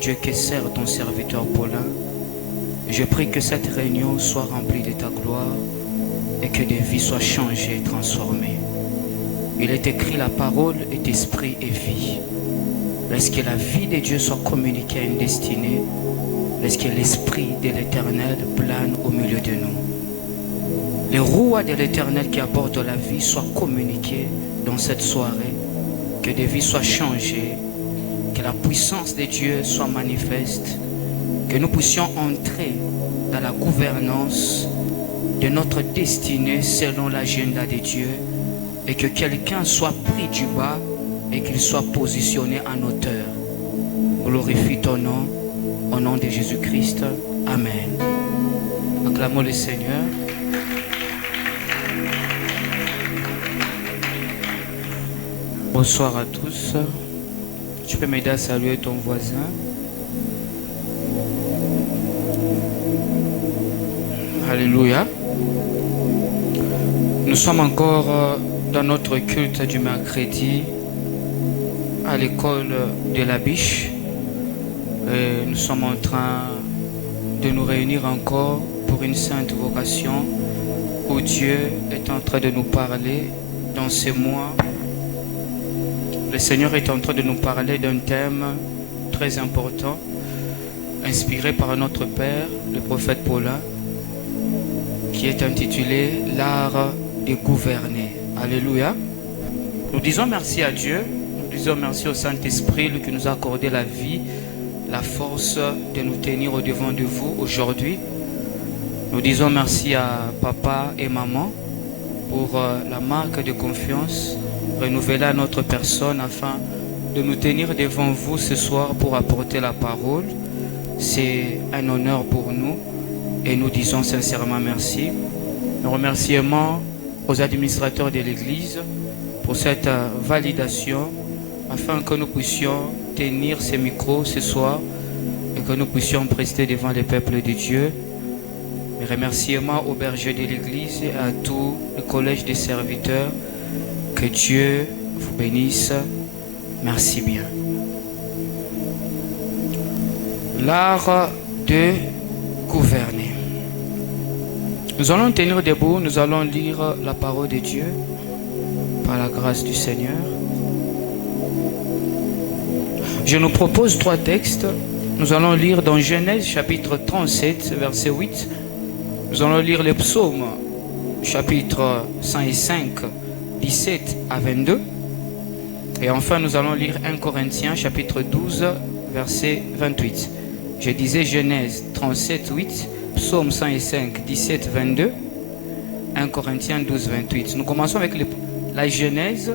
Dieu qui sert ton serviteur Paulin, je prie que cette réunion soit remplie de ta gloire et que des vies soient changées et transformées. Il est écrit, la parole est esprit et vie. Laisse que la vie de Dieu soit communiquée à une destinée. Laisse que l'esprit de l'Éternel plane au milieu de nous. Les roues de l'Éternel qui apportent la vie soient communiquées dans cette soirée. Que des vies soient changées. Que la puissance de Dieu soit manifeste. Que nous puissions entrer dans la gouvernance de notre destinée selon l'agenda de Dieu. Et que quelqu'un soit pris du bas et qu'il soit positionné en hauteur. Glorifie ton nom, au nom de Jésus-Christ. Amen. Acclamons le Seigneur. Bonsoir à tous. Tu peux m'aider à saluer ton voisin. Alléluia. Nous sommes encore dans notre culte du mercredi à l'école de la Biche. Et nous sommes en train de nous réunir encore pour une sainte vocation où Dieu est en train de nous parler dans ces mois. Le Seigneur est en train de nous parler d'un thème très important, inspiré par notre Père, le prophète Paulin, qui est intitulé « L'art de gouverner ». Alléluia. Nous disons merci à Dieu, nous disons merci au Saint-Esprit lui qui nous a accordé la vie, la force de nous tenir au devant de vous aujourd'hui. Nous disons merci à papa et maman pour la marque de confiance renouvelée à notre personne afin de nous tenir devant vous ce soir pour apporter la parole. C'est un honneur pour nous et nous disons sincèrement merci. Un remerciement aux administrateurs de l'Église pour cette validation afin que nous puissions tenir ces micros ce soir et que nous puissions prester devant les peuples de Dieu. Mes remerciements aux bergers de l'Église et à tout le collège des serviteurs. Que Dieu vous bénisse. Merci bien. L'art de gouverner. Nous allons tenir debout, nous allons lire la parole de Dieu par la grâce du Seigneur. Je nous propose 3 textes. Nous allons lire dans Genèse chapitre 37, verset 8. Nous allons lire les psaumes chapitre 105, 17 à 22. Et enfin, nous allons lire 1 Corinthiens chapitre 12, verset 28. Je disais Genèse 37, 8, psaume 105, 17, 22, 1 Corinthiens 12, 28. Nous commençons avec la Genèse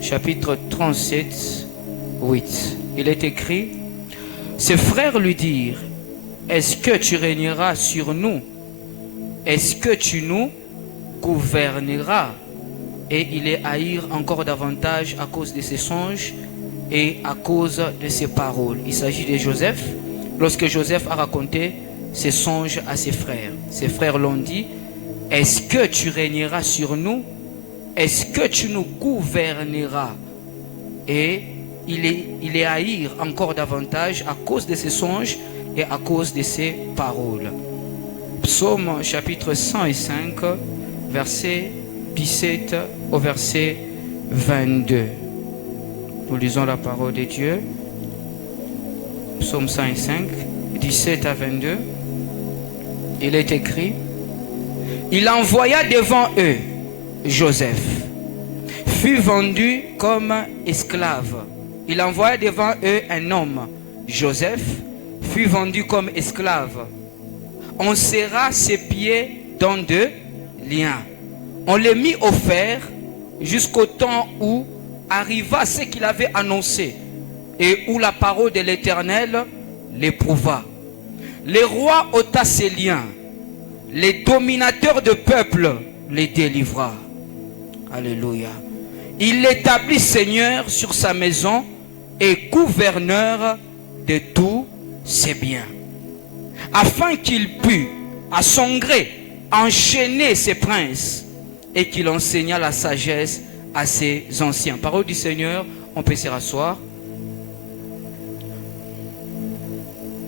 chapitre 37, 8. Il est écrit, ses frères lui dirent, est-ce que tu régneras sur nous? Est-ce que tu nous gouverneras? Et il les haïrent encore davantage à cause de ses songes et à cause de ses paroles. Il s'agit de Joseph. Lorsque Joseph a raconté ses songes à ses frères l'ont dit, est-ce que tu régneras sur nous? Est-ce que tu nous gouverneras? Et il les haïrent encore davantage à cause de ses songes et à cause de ses paroles. Psaume chapitre 105, verset 17 au verset 22. Nous lisons la parole de Dieu. Psaume 105, 17 à 22. Il est écrit, il envoya devant eux Joseph, fut vendu comme esclave. Il envoya devant eux un homme, Joseph, fut vendu comme esclave. On serra ses pieds dans 2 liens. On les mit au fer jusqu'au temps où arriva ce qu'il avait annoncé et où la parole de l'Éternel l'éprouva. Les rois ôta ses liens, les dominateurs de peuple les délivra. Alléluia. Il l'établit seigneur sur sa maison et gouverneur de tous ses biens, afin qu'il pût à son gré enchaîner ses princes et qu'il enseigna la sagesse à ses anciens. Parole du Seigneur, on peut se rasseoir.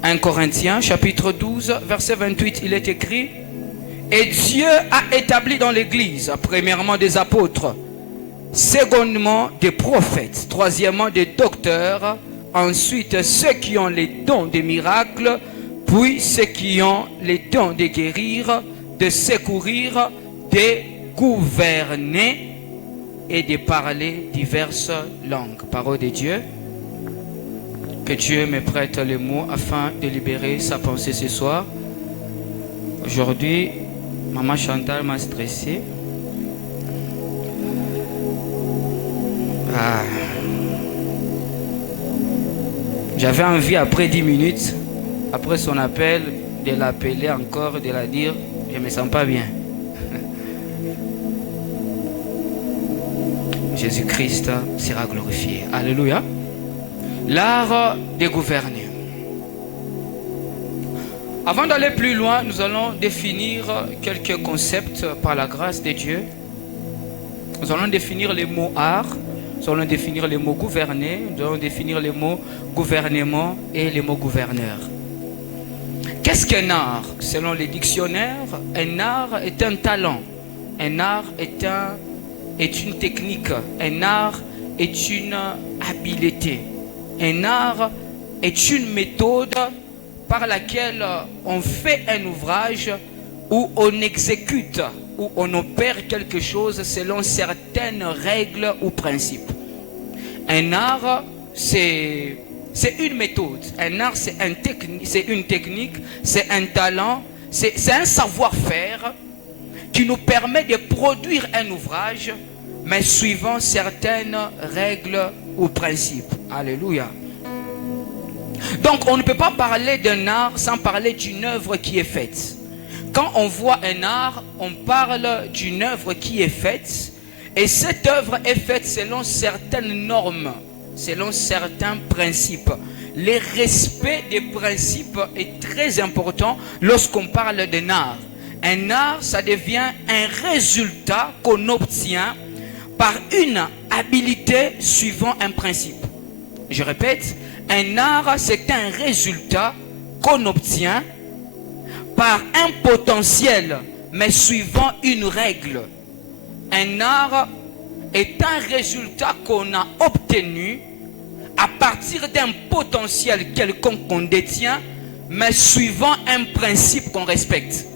1 Corinthiens, chapitre 12, verset 28, il est écrit: et Dieu a établi dans l'Église, premièrement des apôtres, secondement des prophètes, troisièmement des docteurs, ensuite ceux qui ont les dons des miracles, puis ceux qui ont les dons de guérir, de secourir, de gouverner et de parler diverses langues. Parole de Dieu. Que Dieu me prête les mots afin de libérer sa pensée ce soir. Aujourd'hui, maman Chantal m'a stressé. J'avais envie après 10 minutes, après son appel, de l'appeler encore, de la dire, je ne me sens pas bien. Jésus-Christ sera glorifié. Alléluia. L'art de gouverner. Avant d'aller plus loin, nous allons définir quelques concepts par la grâce de Dieu. Nous allons définir les mots art, nous allons définir les mots gouverner, nous allons définir les mots gouvernement et les mots gouverneur. Qu'est-ce qu'un art? Selon les dictionnaires, un art est un talent, un art est une technique, un art est une habileté. Un art est une méthode par laquelle on fait un ouvrage où on exécute, où on opère quelque chose selon certaines règles ou principes. Un art, c'est une méthode. Un art, c'est une technique, c'est un talent, c'est un savoir-faire qui nous permet de produire un ouvrage, mais suivant certaines règles ou principes. Alléluia. Donc on ne peut pas parler d'un art sans parler d'une œuvre qui est faite. Quand on voit un art, on parle d'une œuvre qui est faite, et cette œuvre est faite selon certaines normes, selon certains principes. Le respect des principes est très important lorsqu'on parle d'un art. Un art, ça devient un résultat qu'on obtient par une habilité suivant un principe. Je répète, un art, c'est un résultat qu'on obtient par un potentiel, mais suivant une règle. Un art est un résultat qu'on a obtenu à partir d'un potentiel quelconque qu'on détient, mais suivant un principe qu'on respecte.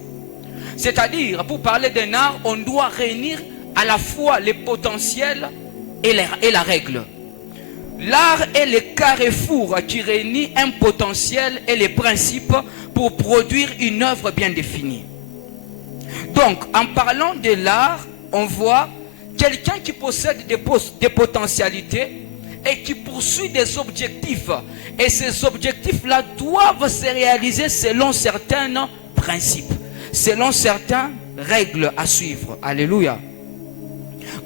C'est-à-dire, pour parler d'un art, on doit réunir à la fois les potentiels et la règle. L'art est le carrefour qui réunit un potentiel et les principes pour produire une œuvre bien définie. Donc, en parlant de l'art, on voit quelqu'un qui possède des potentialités et qui poursuit des objectifs. Et ces objectifs-là doivent se réaliser selon certains principes, selon certaines règles à suivre. Alléluia.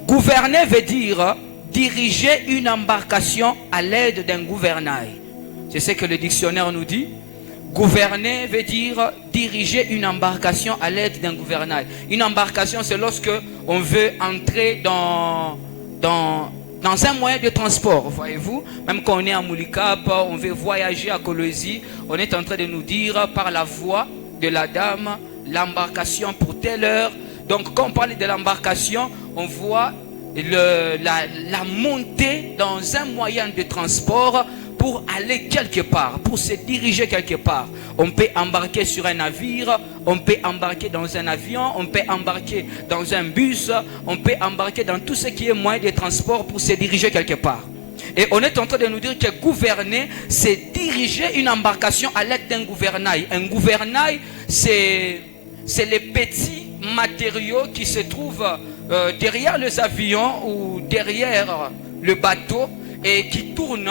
Gouverner veut dire diriger une embarcation à l'aide d'un gouvernail. C'est ce que le dictionnaire nous dit. Gouverner veut dire diriger une embarcation à l'aide d'un gouvernail. Une embarcation, c'est lorsque on veut entrer dans un moyen de transport, voyez-vous. Même quand on est à Moulikap, on veut voyager à Colosie, on est en train de nous dire par la voix de la dame, l'embarcation pour telle heure. Donc quand on parle de l'embarcation, on voit la montée dans un moyen de transport pour aller quelque part, pour se diriger quelque part. On peut embarquer sur un navire, on peut embarquer dans un avion, on peut embarquer dans un bus, on peut embarquer dans tout ce qui est moyen de transport pour se diriger quelque part. Et on est en train de nous dire que gouverner, c'est diriger une embarcation à l'aide d'un gouvernail. Un gouvernail, c'est les petits matériaux qui se trouvent derrière les avions ou derrière le bateau et qui tournent,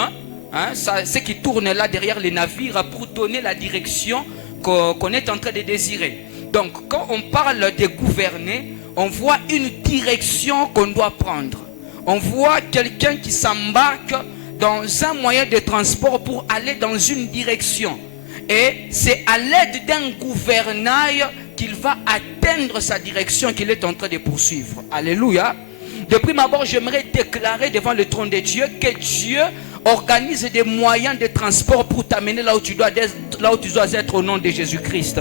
ce qui tourne là derrière les navires pour donner la direction qu'on est en train de désirer. Donc quand on parle de gouverner, on voit une direction qu'on doit prendre. On voit quelqu'un qui s'embarque dans un moyen de transport pour aller dans une direction. Et c'est à l'aide d'un gouvernail qu'il va atteindre sa direction qu'il est en train de poursuivre. Alléluia. De prime abord, j'aimerais déclarer devant le trône de Dieu que Dieu organise des moyens de transport pour t'amener là où tu dois être au nom de Jésus-Christ.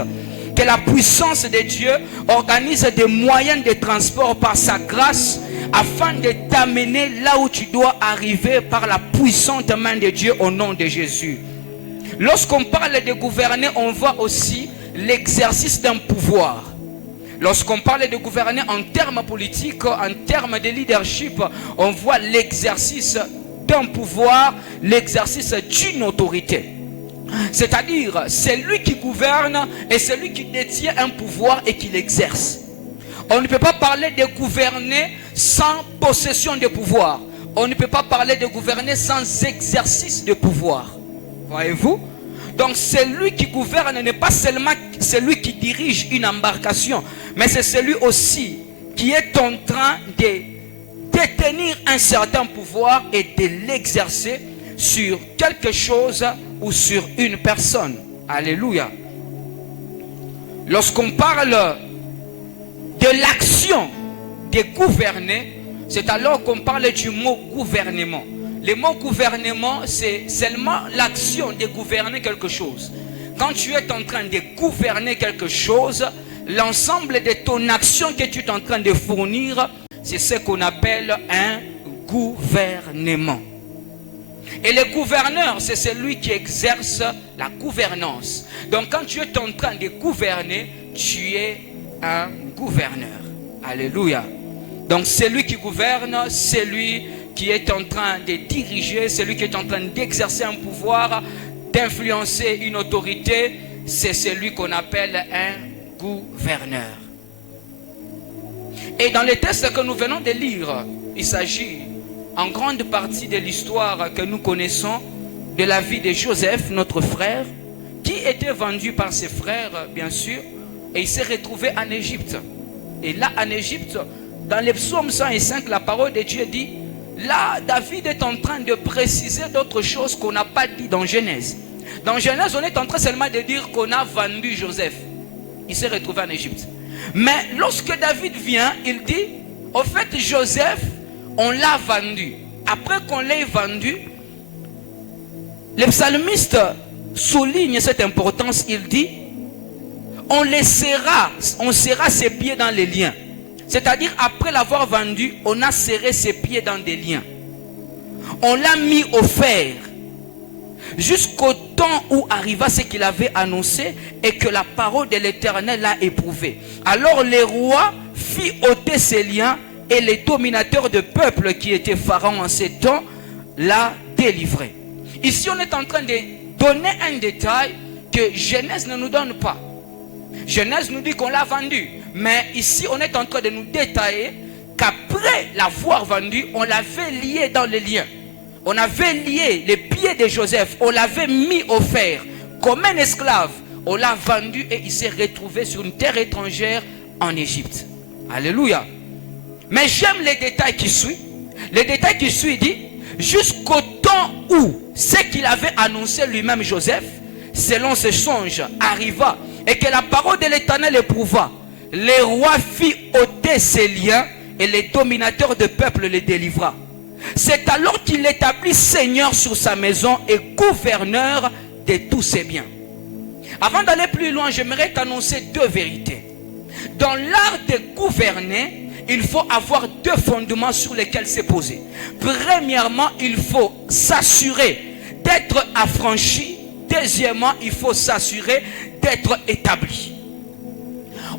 Que la puissance de Dieu organise des moyens de transport par sa grâce afin de t'amener là où tu dois arriver par la puissante main de Dieu au nom de Jésus. Lorsqu'on parle de gouverner, on voit aussi l'exercice d'un pouvoir. Lorsqu'on parle de gouverner en termes politiques, en termes de leadership, on voit l'exercice d'un pouvoir, l'exercice d'une autorité. C'est-à-dire, c'est lui qui gouverne et c'est lui qui détient un pouvoir et qui l'exerce. On ne peut pas parler de gouverner sans possession de pouvoir. On ne peut pas parler de gouverner sans exercice de pouvoir. Voyez-vous? Donc celui qui gouverne n'est pas seulement celui qui dirige une embarcation, mais c'est celui aussi qui est en train de détenir un certain pouvoir et de l'exercer sur quelque chose ou sur une personne. Alléluia. Lorsqu'on parle de l'action de gouverner, c'est alors qu'on parle du mot gouvernement. Le mot gouvernement, c'est seulement l'action de gouverner quelque chose. Quand tu es en train de gouverner quelque chose, l'ensemble de ton action que tu es en train de fournir, c'est ce qu'on appelle un gouvernement. Et le gouverneur, c'est celui qui exerce la gouvernance. Donc quand tu es en train de gouverner, tu es un gouverneur. Alléluia. Donc celui qui gouverne, c'est lui qui est en train de diriger, celui qui est en train d'exercer un pouvoir, d'influencer une autorité, c'est celui qu'on appelle un gouverneur. Et dans les textes que nous venons de lire, il s'agit en grande partie de l'histoire que nous connaissons de la vie de Joseph, notre frère, qui était vendu par ses frères, bien sûr, et il s'est retrouvé en Égypte. Et là, en Égypte, dans les psaumes 105, la parole de Dieu dit, là, David est en train de préciser d'autres choses qu'on n'a pas dit dans Genèse. Dans Genèse, on est en train seulement de dire qu'on a vendu Joseph. Il s'est retrouvé en Égypte. Mais lorsque David vient, il dit, au fait, Joseph, on l'a vendu. Après qu'on l'ait vendu, le psalmiste souligne cette importance. Il dit, on serra ses pieds dans les liens. C'est-à-dire, après l'avoir vendu, on a serré ses pieds dans des liens. On l'a mis au fer. Jusqu'au temps où arriva ce qu'il avait annoncé et que la parole de l'Éternel l'a éprouvé. Alors le roi fit ôter ses liens et les dominateurs de peuple qui étaient Pharaon en ces temps l'a délivré. Ici, on est en train de donner un détail que Genèse ne nous donne pas. Genèse nous dit qu'on l'a vendu. Mais ici, on est en train de nous détailler qu'après l'avoir vendu, on l'avait lié dans les liens. On avait lié les pieds de Joseph, on l'avait mis au fer comme un esclave. On l'a vendu et il s'est retrouvé sur une terre étrangère en Égypte. Alléluia. Mais j'aime les détails qui suivent. Le détail qui suit dit, jusqu'au temps où ce qu'il avait annoncé lui-même Joseph, selon ses songes, arriva et que la parole de l'Éternel éprouva, le roi fit ôter ses liens et les dominateurs de peuple les délivra. C'est alors qu'il établit seigneur sur sa maison et gouverneur de tous ses biens. Avant d'aller plus loin, j'aimerais t'annoncer deux vérités. Dans l'art de gouverner, il faut avoir deux fondements sur lesquels se poser. Premièrement, il faut s'assurer d'être affranchi. Deuxièmement, il faut s'assurer d'être établi.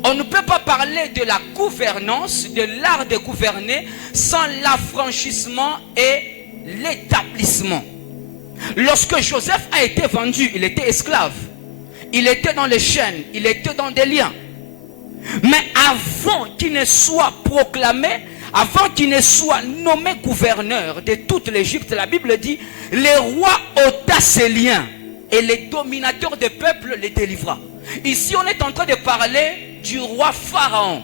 On ne peut pas parler de la gouvernance, de l'art de gouverner, sans l'affranchissement et l'établissement. Lorsque Joseph a été vendu, il était esclave. Il était dans les chaînes, il était dans des liens. Mais avant qu'il ne soit proclamé, avant qu'il ne soit nommé gouverneur de toute l'Égypte, la Bible dit, le roi ôta ses liens et les dominateurs des peuples les délivra. Ici, on est en train de parler du roi Pharaon,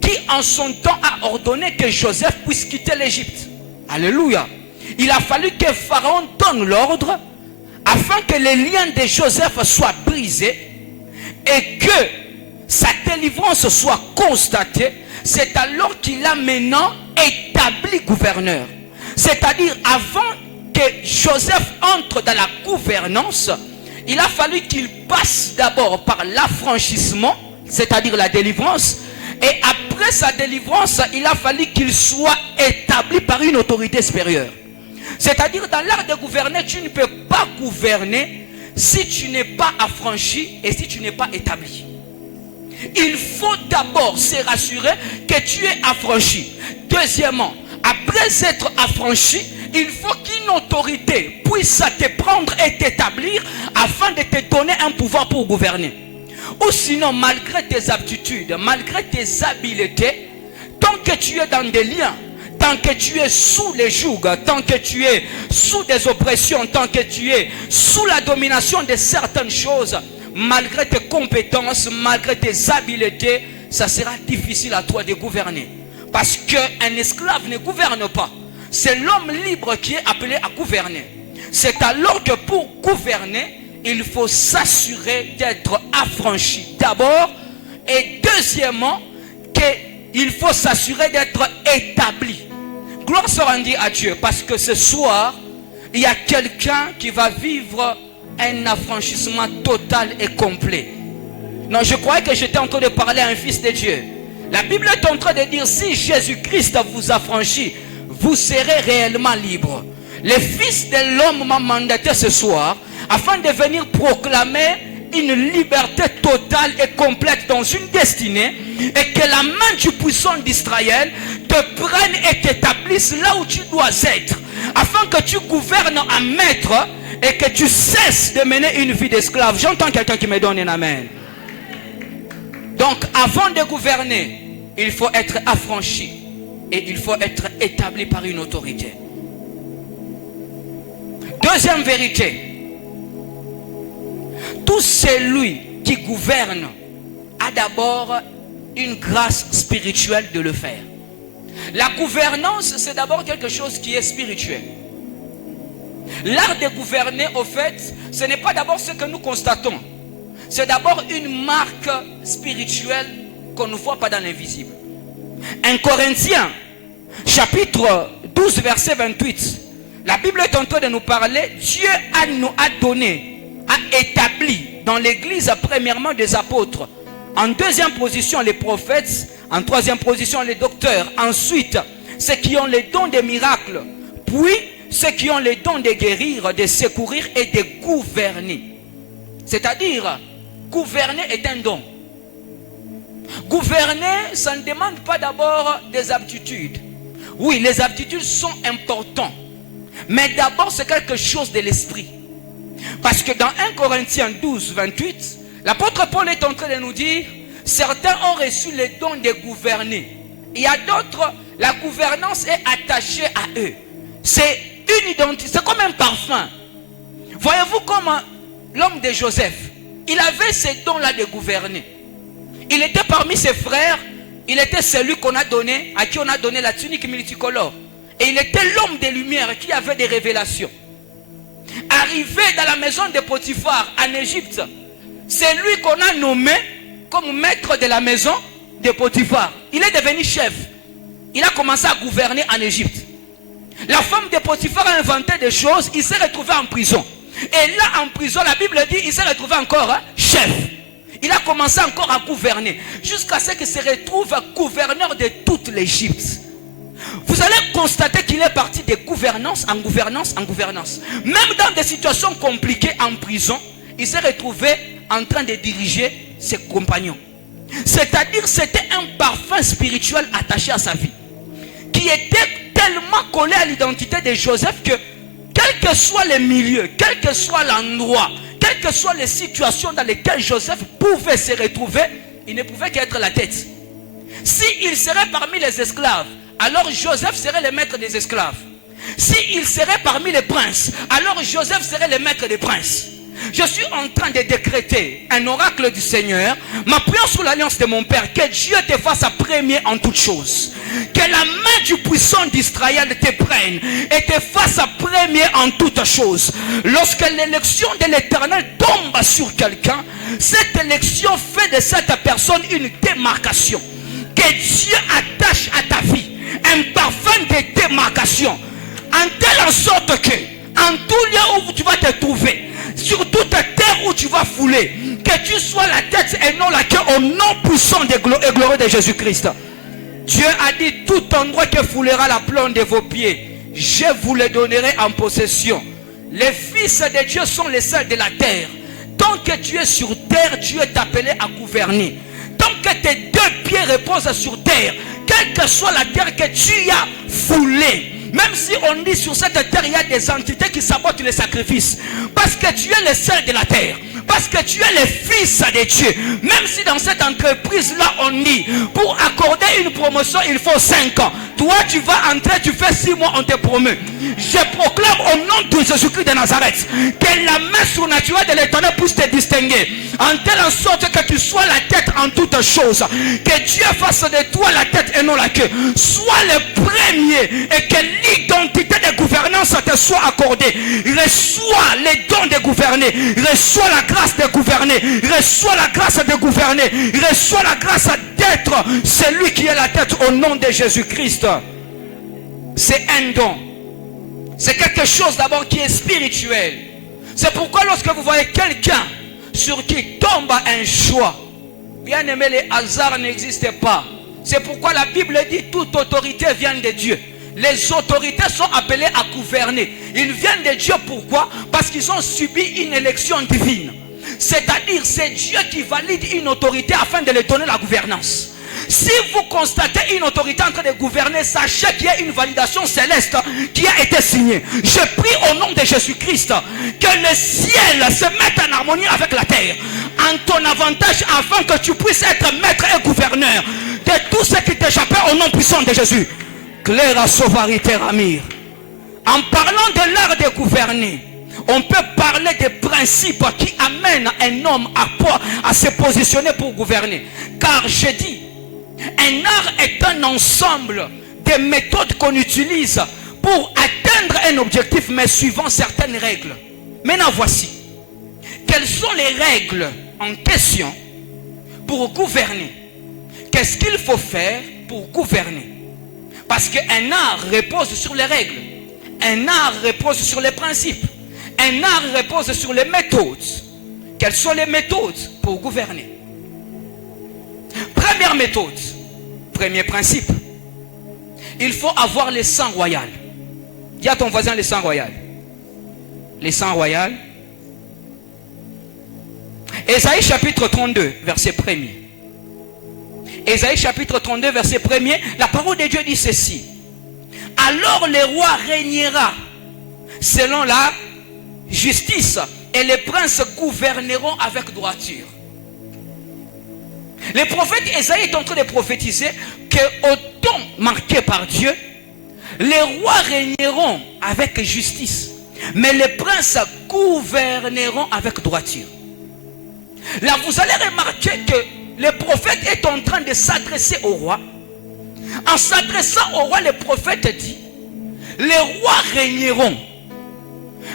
qui en son temps a ordonné que Joseph puisse quitter l'Égypte. Alléluia. Il a fallu que Pharaon donne l'ordre afin que les liens de Joseph soient brisés et que sa délivrance soit constatée. C'est alors qu'il a maintenant établi gouverneur. C'est-à-dire, avant que Joseph entre dans la gouvernance, il a fallu qu'il passe d'abord par l'affranchissement, c'est-à-dire la délivrance, et après sa délivrance, il a fallu qu'il soit établi par une autorité supérieure. C'est-à-dire, dans l'art de gouverner, tu ne peux pas gouverner si tu n'es pas affranchi et si tu n'es pas établi. Il faut d'abord se rassurer que tu es affranchi. Deuxièmement, après être affranchi, il faut qu'une autorité puisse te prendre et t'établir afin de te donner un pouvoir pour gouverner. Ou sinon, malgré tes aptitudes, malgré tes habiletés, tant que tu es dans des liens, tant que tu es sous les jougs, tant que tu es sous des oppressions, tant que tu es sous la domination de certaines choses, malgré tes compétences, malgré tes habiletés, ça sera difficile à toi de gouverner. Parce qu'un esclave ne gouverne pas. C'est l'homme libre qui est appelé à gouverner. C'est alors que pour gouverner, il faut s'assurer d'être affranchi d'abord. Et deuxièmement, qu'il faut s'assurer d'être établi. Gloire soit rendue à Dieu. Parce que ce soir, il y a quelqu'un qui va vivre un affranchissement total et complet. Non, je croyais que j'étais en train de parler à un fils de Dieu. La Bible est en train de dire, si Jésus-Christ vous affranchit, vous serez réellement libre. Le Fils de l'homme m'a mandaté ce soir afin de venir proclamer une liberté totale et complète dans une destinée, et que la main du puissant d'Israël te prenne et t'établisse là où tu dois être, afin que tu gouvernes en maître et que tu cesses de mener une vie d'esclave. J'entends quelqu'un qui me donne un amen. Donc avant de gouverner, il faut être affranchi et il faut être établi par une autorité. Deuxième vérité, tout celui qui gouverne a d'abord une grâce spirituelle de le faire. La gouvernance, c'est d'abord quelque chose qui est spirituel. L'art de gouverner, au fait, ce n'est pas d'abord ce que nous constatons. C'est d'abord une marque spirituelle qu'on ne voit pas dans l'invisible. 1 Corinthiens, chapitre 12, verset 28. La Bible est en train de nous parler. Dieu nous a donné, a établi dans l'église premièrement des apôtres. En deuxième position, les prophètes. En troisième position, les docteurs. Ensuite, ceux qui ont les dons des miracles. Puis, ceux qui ont les dons de guérir, de secourir et de gouverner. C'est-à-dire, gouverner est un don. Gouverner, ça ne demande pas d'abord des aptitudes. Oui, les aptitudes sont importantes. Mais d'abord, c'est quelque chose de l'esprit. Parce que dans 1 Corinthiens 12, 28, l'apôtre Paul est en train de nous dire, certains ont reçu le don de gouverner. Il y a d'autres, la gouvernance est attachée à eux. C'est une identité, c'est comme un parfum. Voyez-vous comment l'homme de Joseph, il avait ces dons-là de gouverner. Il était parmi ses frères, il était celui qu'on a donné, à qui on a donné la tunique multicolore. Et il était l'homme des lumières qui avait des révélations. Arrivé dans la maison de Potiphar en Égypte, c'est lui qu'on a nommé comme maître de la maison de Potiphar. Il est devenu chef. Il a commencé à gouverner en Égypte. La femme de Potiphar a inventé des choses, il s'est retrouvé en prison. Et là en prison, la Bible dit, il s'est retrouvé encore chef. Il a commencé encore à gouverner, jusqu'à ce qu'il se retrouve gouverneur de toute l'Égypte. Vous allez constater qu'il est parti de gouvernance en gouvernance en gouvernance. Même dans des situations compliquées en prison, il s'est retrouvé en train de diriger ses compagnons. C'est-à-dire, c'était un parfum spirituel attaché à sa vie, qui était tellement collé à l'identité de Joseph que, quel que soit le milieu, quel que soit l'endroit, quelles que soient les situations dans lesquelles Joseph pouvait se retrouver, il ne pouvait qu'être la tête. S'il serait parmi les esclaves, alors Joseph serait le maître des esclaves. S'il serait parmi les princes, alors Joseph serait le maître des princes. Je suis en train de décréter un oracle du Seigneur, m'appuyant sur l'alliance de mon Père, que Dieu te fasse premier en toutes choses. Que la main du puissant d'Israël te prenne et te fasse premier en toutes choses. Lorsque l'élection de l'Éternel tombe sur quelqu'un, cette élection fait de cette personne une démarcation. Que Dieu attache à ta vie un parfum de démarcation, en telle sorte que en tout lieu où tu vas te trouver, sur toute terre où tu vas fouler, que tu sois la tête et non la queue, au nom puissant et glorieux de Jésus-Christ. Dieu a dit, tout endroit que foulera la plante de vos pieds, je vous le donnerai en possession. Les fils de Dieu sont les seuls de la terre. Tant que tu es sur terre, tu es appelé à gouverner. Tant que tes deux pieds reposent sur terre, quelle que soit la terre que tu as foulée, même si on dit sur cette terre, il y a des entités qui sabotent les sacrifices. Parce que tu es le seul de la terre. Parce que tu es le fils de Dieu. Même si dans cette entreprise-là, on dit, pour accorder une promotion, il faut 5 ans. Toi, tu vas entrer, tu fais 6 mois, on te promeut. Je proclame au nom de Jésus-Christ de Nazareth que la main surnaturelle de l'Éternel puisse te distinguer. En telle sorte que tu sois la tête en toutes choses. Que Dieu fasse de toi la tête et non la queue. Sois le premier et que l'identité de gouvernance te soit accordée. Reçois les dons de gouverner. Reçois la grâce de gouverner. Reçois la grâce de gouverner. Reçois la grâce d'être celui qui est la tête au nom de Jésus-Christ. C'est un don. C'est quelque chose d'abord qui est spirituel. C'est pourquoi lorsque vous voyez quelqu'un sur qui tombe un choix, bien aimé, les hasards n'existent pas. C'est pourquoi la Bible dit toute autorité vient de Dieu. Les autorités sont appelées à gouverner. Ils viennent de Dieu, pourquoi? Parce qu'ils ont subi une élection divine. C'est-à-dire c'est Dieu qui valide une autorité afin de lui donner la gouvernance. Si vous constatez une autorité en train de gouverner, sachez qu'il y a une validation céleste qui a été signée. Je prie au nom de Jésus-Christ que le ciel se mette en harmonie avec la terre, en ton avantage, afin que tu puisses être maître et gouverneur de tout ce qui t'échappait au nom puissant de Jésus. Cléra Sauvarité Ramir. En parlant de l'art de gouverner, on peut parler des principes qui amènent un homme à se positionner pour gouverner. Car je dis, un art est un ensemble de méthodes qu'on utilise pour atteindre un objectif, mais suivant certaines règles. Maintenant, voici. Quelles sont les règles en question pour gouverner? Qu'est-ce qu'il faut faire pour gouverner? Parce qu'un art repose sur les règles. Un art repose sur les principes. Un art repose sur les méthodes. Quelles sont les méthodes pour gouverner? Première méthode, premier principe. Il faut avoir le sang royal. Dis à ton voisin le sang royal. Le sang royal. Ésaïe chapitre 32, verset 1er. Ésaïe chapitre 32, verset 1er. La parole de Dieu dit ceci. Alors le roi régnera selon la justice et les princes gouverneront avec droiture. Le prophète Ésaïe est en train de prophétiser qu'au temps marqué par Dieu, les rois régneront avec justice, mais les princes gouverneront avec droiture. Là, vous allez remarquer que le prophète est en train de s'adresser au roi. En s'adressant au roi, le prophète dit, les rois régneront.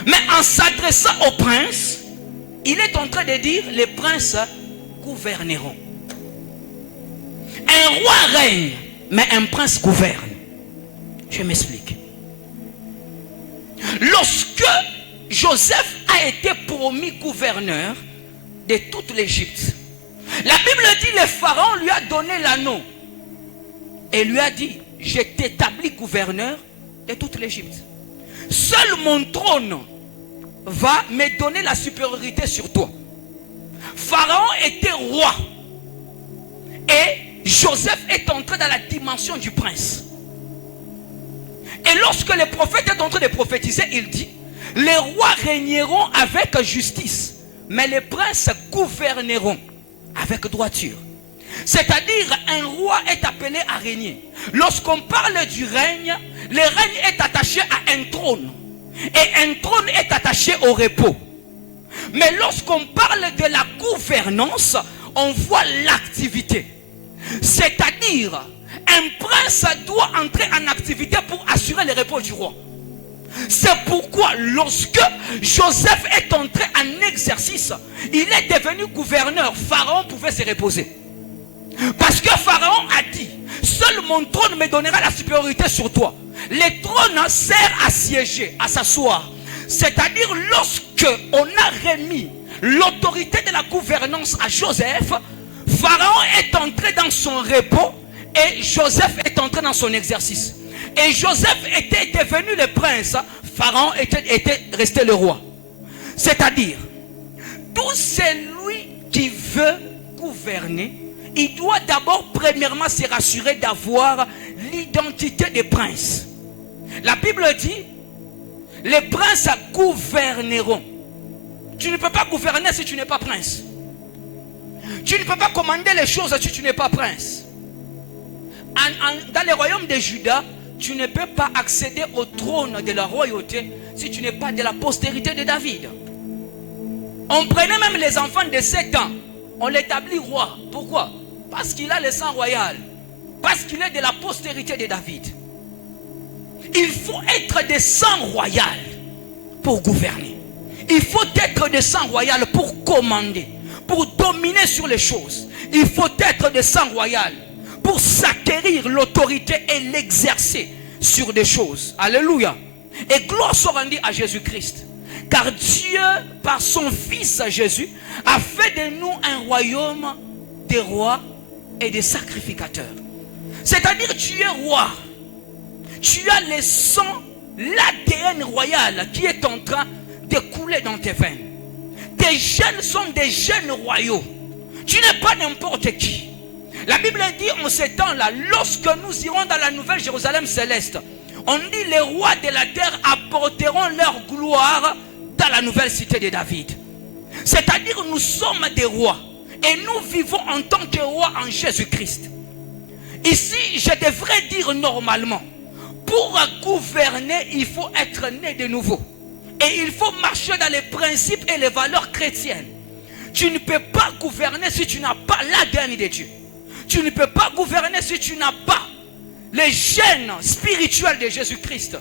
Mais en s'adressant au prince, il est en train de dire, les princes gouverneront. Un roi règne, mais un prince gouverne. Je m'explique. Lorsque Joseph a été promu gouverneur de toute l'Égypte, la Bible dit le pharaon lui a donné l'anneau et lui a dit, je t'établis gouverneur de toute l'Égypte. Seul mon trône va me donner la supériorité sur toi. Pharaon était roi et Joseph est entré dans la dimension du prince. Et lorsque le prophète est en train de prophétiser, il dit, les rois régneront avec justice, mais les princes gouverneront avec droiture. C'est-à-dire, un roi est appelé à régner. Lorsqu'on parle du règne, le règne est attaché à un trône. Et un trône est attaché au repos. Mais lorsqu'on parle de la gouvernance, on voit l'activité. C'est-à-dire, un prince doit entrer en activité pour assurer le repos du roi. C'est pourquoi lorsque Joseph est entré en exercice, il est devenu gouverneur. Pharaon pouvait se reposer. Parce que Pharaon a dit, seul mon trône me donnera la supériorité sur toi. Le trône sert à siéger, à s'asseoir. C'est-à-dire lorsque on a remis l'autorité de la gouvernance à Joseph, Pharaon est entré dans son repos et Joseph est entré dans son exercice. Et Joseph était devenu le prince, Pharaon était resté le roi. C'est-à-dire, tout celui qui veut gouverner, il doit d'abord premièrement se rassurer d'avoir l'identité des princes. La Bible dit, les princes gouverneront. Tu ne peux pas gouverner si tu n'es pas prince. Tu ne peux pas commander les choses si tu n'es pas prince. Dans le royaume de Juda, tu ne peux pas accéder au trône de la royauté si tu n'es pas de la postérité de David. On prenait même les enfants de 7 ans, on l'établit roi. Pourquoi? Parce qu'il a le sang royal. Parce qu'il est de la postérité de David. Il faut être de sang royal pour gouverner. Il faut être de sang royal pour commander, pour dominer sur les choses. Il faut être de sang royal pour s'acquérir l'autorité et l'exercer sur des choses. Alléluia. Et gloire soit rendue à Jésus-Christ. Car Dieu, par son Fils Jésus, a fait de nous un royaume des rois et des sacrificateurs. C'est-à-dire tu es roi. Tu as le sang, l'ADN royal qui est en train de couler dans tes veines. Tes gènes sont des gènes royaux. Tu n'es pas n'importe qui. La Bible dit en ces temps-là, lorsque nous irons dans la nouvelle Jérusalem céleste, on dit les rois de la terre apporteront leur gloire dans la nouvelle cité de David. C'est-à-dire nous sommes des rois et nous vivons en tant que rois en Jésus-Christ. Ici, je devrais dire normalement, pour gouverner, il faut être né de nouveau. Et il faut marcher dans les principes et les valeurs chrétiennes. Tu ne peux pas gouverner si tu n'as pas l'ADN de Dieu. Tu ne peux pas gouverner si tu n'as pas les gènes spirituels de Jésus-Christ.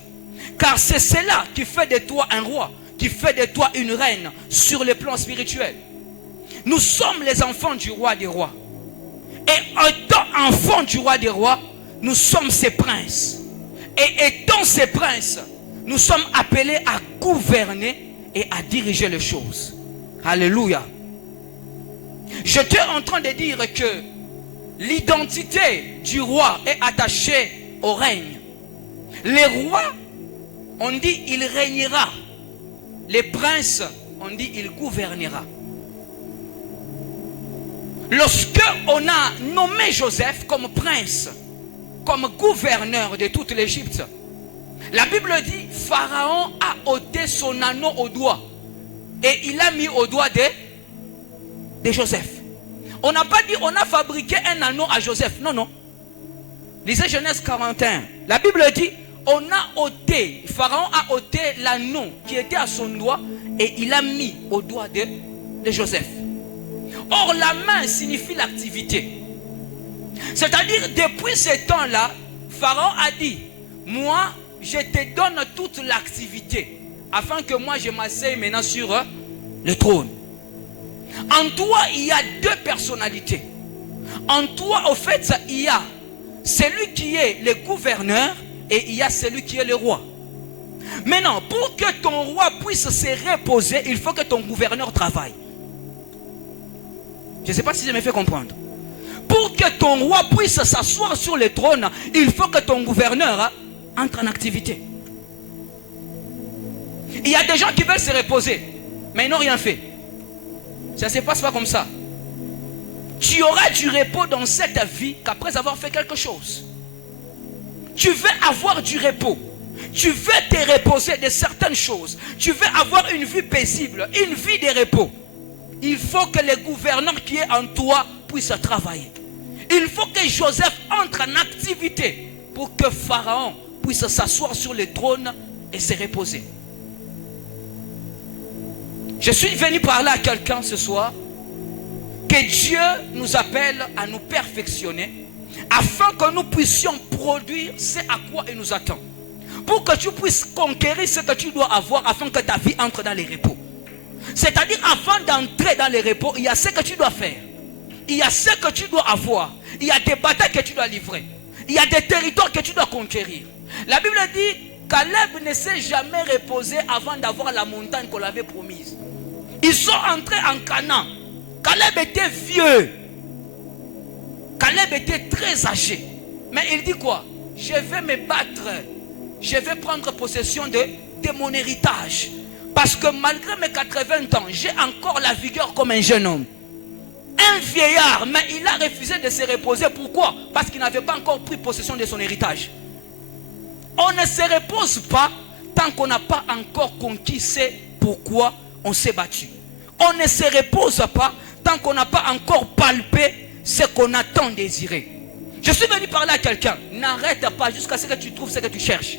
Car c'est cela qui fait de toi un roi, qui fait de toi une reine sur le plan spirituel. Nous sommes les enfants du roi des rois. Et étant enfants du roi des rois, nous sommes ses princes. Et étant ses princes, nous sommes appelés à gouverner et à diriger les choses. Alléluia. J'étais en train de dire que l'identité du roi est attachée au règne. Les rois, on dit il régnera. Les princes, on dit il gouvernera. Lorsque on a nommé Joseph comme prince, comme gouverneur de toute l'Égypte, la Bible dit Pharaon a ôté son anneau au doigt et il a mis au doigt de Joseph. On n'a pas dit on a fabriqué un anneau à Joseph. Non, non. Lisez Genèse 41. La Bible dit on a ôté, Pharaon a ôté l'anneau qui était à son doigt et il a mis au doigt de Joseph. Or la main signifie l'activité. C'est-à-dire depuis ce temps-là, Pharaon a dit, moi je te donne toute l'activité afin que moi je m'asseye maintenant sur le trône. En toi il y a deux personnalités. En toi au fait il y a celui qui est le gouverneur et il y a celui qui est le roi. Maintenant pour que ton roi puisse se reposer, il faut que ton gouverneur travaille. Je ne sais pas si je me fais comprendre. Pour que ton roi puisse s'asseoir sur le trône, il faut que ton gouverneur entre en activité. Il y a des gens qui veulent se reposer, mais ils n'ont rien fait. Ça ne se passe pas comme ça. Tu auras du repos dans cette vie qu'après avoir fait quelque chose. Tu veux avoir du repos. Tu veux te reposer de certaines choses. Tu veux avoir une vie paisible, une vie de repos. Il faut que le gouverneur qui est en toi puisse travailler. Il faut que Joseph entre en activité pour que Pharaon puisse s'asseoir sur le trône et se reposer. Je suis venu parler à quelqu'un ce soir que Dieu nous appelle à nous perfectionner afin que nous puissions produire ce à quoi il nous attend. Pour que tu puisses conquérir ce que tu dois avoir afin que ta vie entre dans les repos. C'est-à-dire avant d'entrer dans les repos, il y a ce que tu dois faire. Il y a ce que tu dois avoir. Il y a des batailles que tu dois livrer. Il y a des territoires que tu dois conquérir. La Bible dit, Caleb ne s'est jamais reposé avant d'avoir la montagne qu'on l'avait promise. Ils sont entrés en Canaan. Caleb était vieux. Caleb était très âgé. Mais il dit quoi? Je vais me battre. Je vais prendre possession de mon héritage. Parce que malgré mes 80 ans, j'ai encore la vigueur comme un jeune homme. Un vieillard, mais il a refusé de se reposer. Pourquoi? Parce qu'il n'avait pas encore pris possession de son héritage. On ne se repose pas tant qu'on n'a pas encore conquis ce pourquoi on s'est battu. On ne se repose pas tant qu'on n'a pas encore palpé ce qu'on a tant désiré. Je suis venu parler à quelqu'un. N'arrête pas jusqu'à ce que tu trouves ce que tu cherches.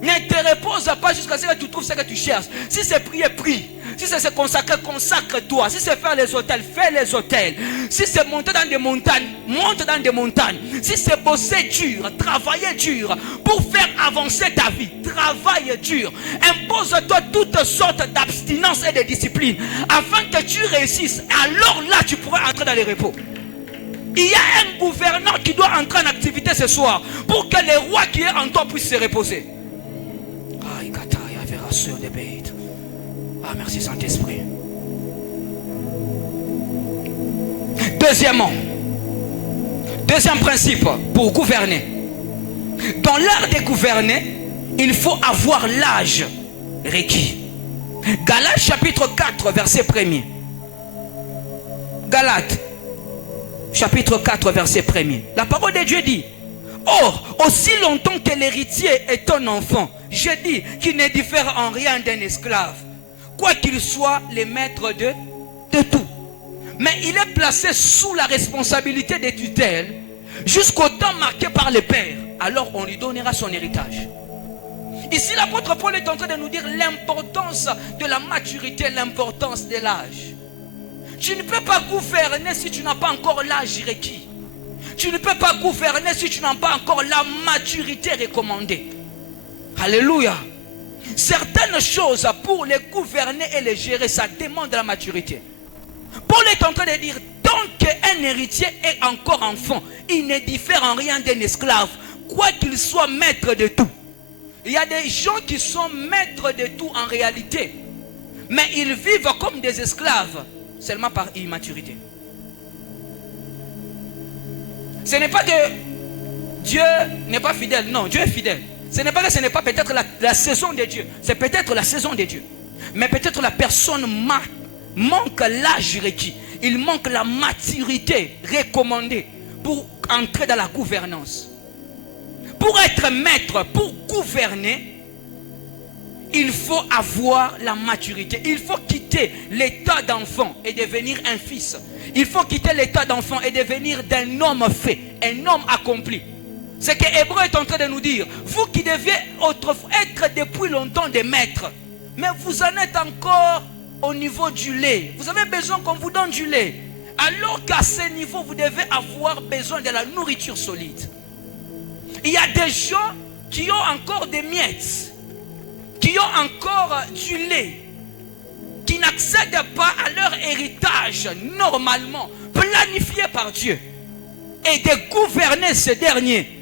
Ne te repose pas jusqu'à ce que tu trouves ce que tu cherches. Si c'est prier, prie. Si c'est se consacrer, consacre-toi. Si c'est faire les hôtels, fais les hôtels. Si c'est monter dans des montagnes, monte dans des montagnes. Si c'est bosser dur, travailler dur pour faire avancer ta vie, travaille dur. Impose-toi toutes sortes d'abstinence et de discipline afin que tu réussisses. Alors là, tu pourras entrer dans les repos. Il y a un gouverneur qui doit entrer en activité ce soir pour que le roi qui est en toi puisse se reposer. Ah, merci Saint-Esprit. Deuxièmement, deuxième principe pour gouverner. Dans l'art de gouverner, il faut avoir l'âge requis. Galates chapitre 4, verset 1er. Galates chapitre 4, verset 1er. La parole de Dieu dit: or, aussi longtemps que l'héritier est un enfant, je dis qu'il ne diffère en rien d'un esclave, quoi qu'il soit le maître de tout. Mais il est placé sous la responsabilité des tutelles jusqu'au temps marqué par le père. Alors on lui donnera son héritage. Ici l'apôtre Paul est en train de nous dire l'importance de la maturité, l'importance de l'âge. Tu ne peux pas gouverner si tu n'as pas encore l'âge requis. Tu ne peux pas gouverner si tu n'as pas encore la maturité recommandée. Alléluia. Certaines choses pour les gouverner et les gérer, ça demande de la maturité. Paul est en train de dire, tant qu'un héritier est encore enfant, il ne diffère en rien d'un esclave, quoi qu'il soit maître de tout. Il y a des gens qui sont maîtres de tout en réalité, mais ils vivent comme des esclaves seulement par immaturité. Ce n'est pas que Dieu n'est pas fidèle, non, Dieu est fidèle. Ce n'est pas que ce n'est pas peut-être la saison de Dieu, c'est peut-être la saison de Dieu. Mais peut-être la personne manque l'âge requis, il manque la maturité recommandée pour entrer dans la gouvernance. Pour être maître, pour gouverner, il faut avoir la maturité. Il faut quitter l'état d'enfant et devenir un fils. Il faut quitter l'état d'enfant et devenir d'un homme fait, un homme accompli. C'est que Hébreu est en train de nous dire, vous qui deviez être depuis longtemps des maîtres, mais vous en êtes encore au niveau du lait. Vous avez besoin qu'on vous donne du lait. Alors qu'à ce niveau, vous devez avoir besoin de la nourriture solide. Il y a des gens qui ont encore des miettes, qui ont encore du lait, qui n'accèdent pas à leur héritage normalement planifié par Dieu, et de gouverner ces derniers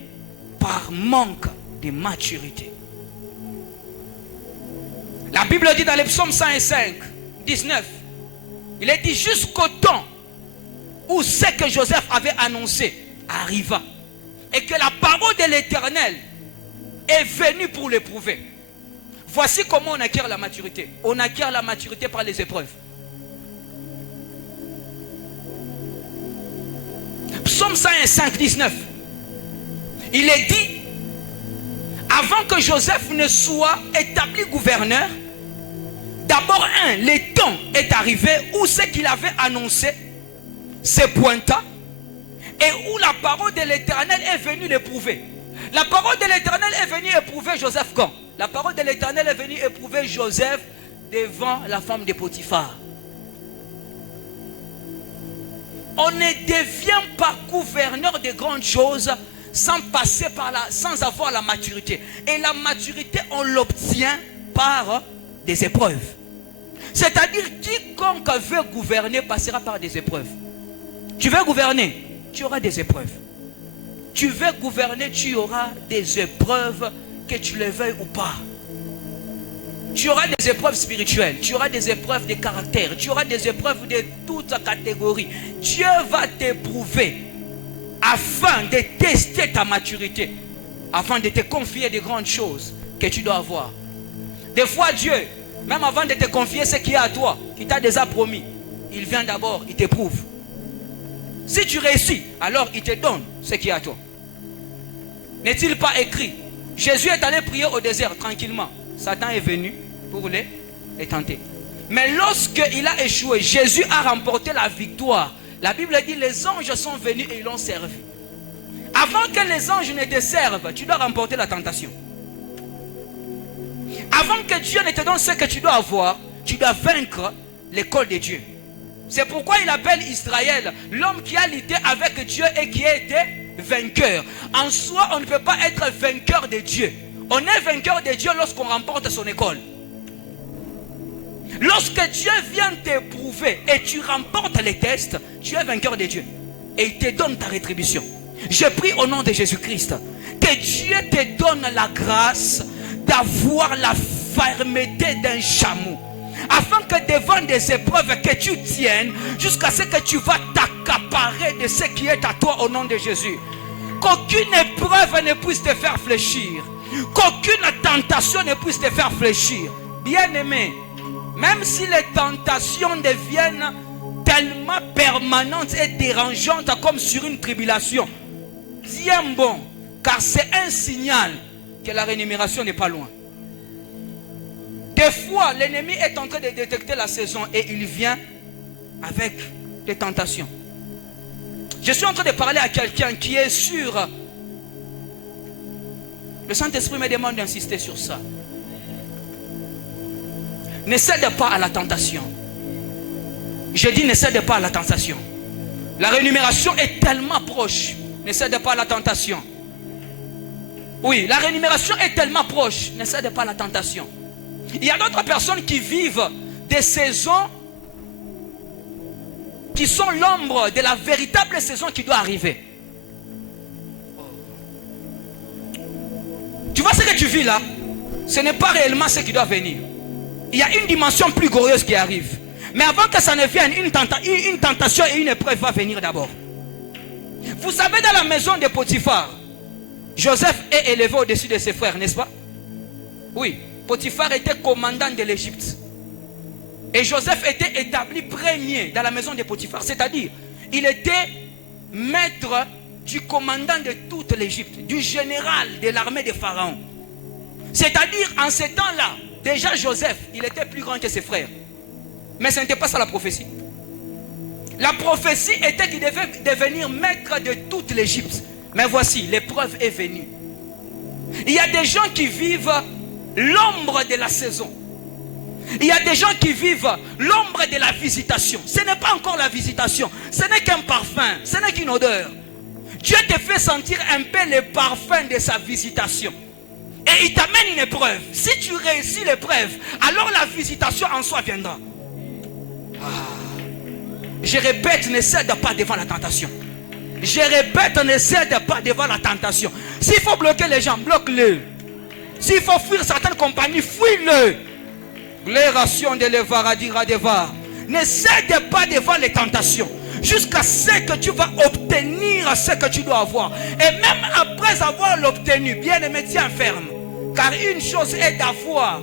par manque de maturité. La Bible dit dans le psaume 105, 19, il est dit jusqu'au temps où ce que Joseph avait annoncé arriva, et que la parole de l'Éternel est venue pour l'éprouver. Voici comment on acquiert la maturité. On acquiert la maturité par les épreuves. Psaume 105, 19. Il est dit, avant que Joseph ne soit établi gouverneur, d'abord le temps est arrivé où ce qu'il avait annoncé se pointa et où la parole de l'Éternel est venue l'éprouver. La parole de l'Éternel est venue éprouver Joseph quand? La parole de l'Éternel est venue éprouver Joseph devant la femme de Potiphar. On ne devient pas gouverneur de grandes choses sans passer par sans avoir la maturité. Et la maturité, on l'obtient par des épreuves. C'est-à-dire, quiconque veut gouverner passera par des épreuves. Tu veux gouverner, tu auras des épreuves. Tu veux gouverner, tu auras des épreuves que tu le veuilles ou pas. Tu auras des épreuves spirituelles, tu auras des épreuves de caractère, tu auras des épreuves de toutes catégories. Dieu va t'éprouver afin de tester ta maturité, afin de te confier de grandes choses que tu dois avoir. Des fois, Dieu, même avant de te confier ce qui est à toi, qui t'a déjà promis, il vient d'abord, il t'éprouve. Si tu réussis, alors il te donne ce qui est à toi. N'est-il pas écrit? Jésus est allé prier au désert tranquillement. Satan est venu pour les tenter. Mais lorsqu'il a échoué, Jésus a remporté la victoire. La Bible dit les anges sont venus et ils l'ont servi. Avant que les anges ne te servent, tu dois remporter la tentation. Avant que Dieu ne te donne ce que tu dois avoir, tu dois vaincre l'école de Dieu. C'est pourquoi il appelle Israël l'homme qui a lutté avec Dieu et qui a été vainqueur. En soi, on ne peut pas être vainqueur de Dieu. On est vainqueur de Dieu lorsqu'on remporte son école. Lorsque Dieu vient t'éprouver et tu remportes les tests, tu es vainqueur de Dieu. Et il te donne ta rétribution. Je prie au nom de Jésus-Christ que Dieu te donne la grâce d'avoir la fermeté d'un chameau. Afin que devant des épreuves que tu tiennes jusqu'à ce que tu vas t'accaparer de ce qui est à toi au nom de Jésus. Qu'aucune épreuve ne puisse te faire fléchir. Qu'aucune tentation ne puisse te faire fléchir. Bien-aimé, même si les tentations deviennent tellement permanentes et dérangeantes comme sur une tribulation, tiens bon, car c'est un signal que la rémunération n'est pas loin. Des fois, l'ennemi est en train de détecter la saison et il vient avec des tentations. Je suis en train de parler à quelqu'un qui est sûr. Le Saint-Esprit me demande d'insister sur ça. Ne cède pas à la tentation. Je dis ne cède pas à la tentation. La rémunération est tellement proche. Ne cède pas à la tentation. Oui, la rémunération est tellement proche. Ne cède pas à la tentation. Il y a d'autres personnes qui vivent des saisons qui sont l'ombre de la véritable saison qui doit arriver. Tu vois ce que tu vis là? Ce n'est pas réellement ce qui doit venir. Il y a une dimension plus glorieuse qui arrive. Mais avant que ça ne vienne, une tentation et une épreuve va venir d'abord. Vous savez, dans la maison de Potiphar, Joseph est élevé au-dessus de ses frères, n'est-ce pas? Oui. Potiphar était commandant de l'Égypte. Et Joseph était établi premier dans la maison de Potiphar. C'est-à-dire, il était maître du commandant de toute l'Égypte, du général de l'armée de Pharaon. C'est-à-dire, en ce temps-là, déjà Joseph, il était plus grand que ses frères. Mais ce n'était pas ça la prophétie. La prophétie était qu'il devait devenir maître de toute l'Égypte. Mais voici, l'épreuve est venue. Il y a des gens qui vivent l'ombre de la saison. Il y a des gens qui vivent l'ombre de la visitation. Ce n'est pas encore la visitation. Ce n'est qu'un parfum. Ce n'est qu'une odeur. Dieu te fait sentir un peu le parfum de sa visitation. Et il t'amène une épreuve. Si tu réussis l'épreuve, alors la visitation en soi viendra. Je répète, ne cède pas devant la tentation. Je répète, ne cède pas devant la tentation. S'il faut bloquer les gens, bloque-le. S'il faut fuir certaines compagnies, fuis-le. Glération de l'Evaradira Deva. Ne cède pas devant les tentations. Jusqu'à ce que tu vas obtenir ce que tu dois avoir. Et même après avoir l'obtenu, bien aimé, tiens ferme. Car une chose est d'avoir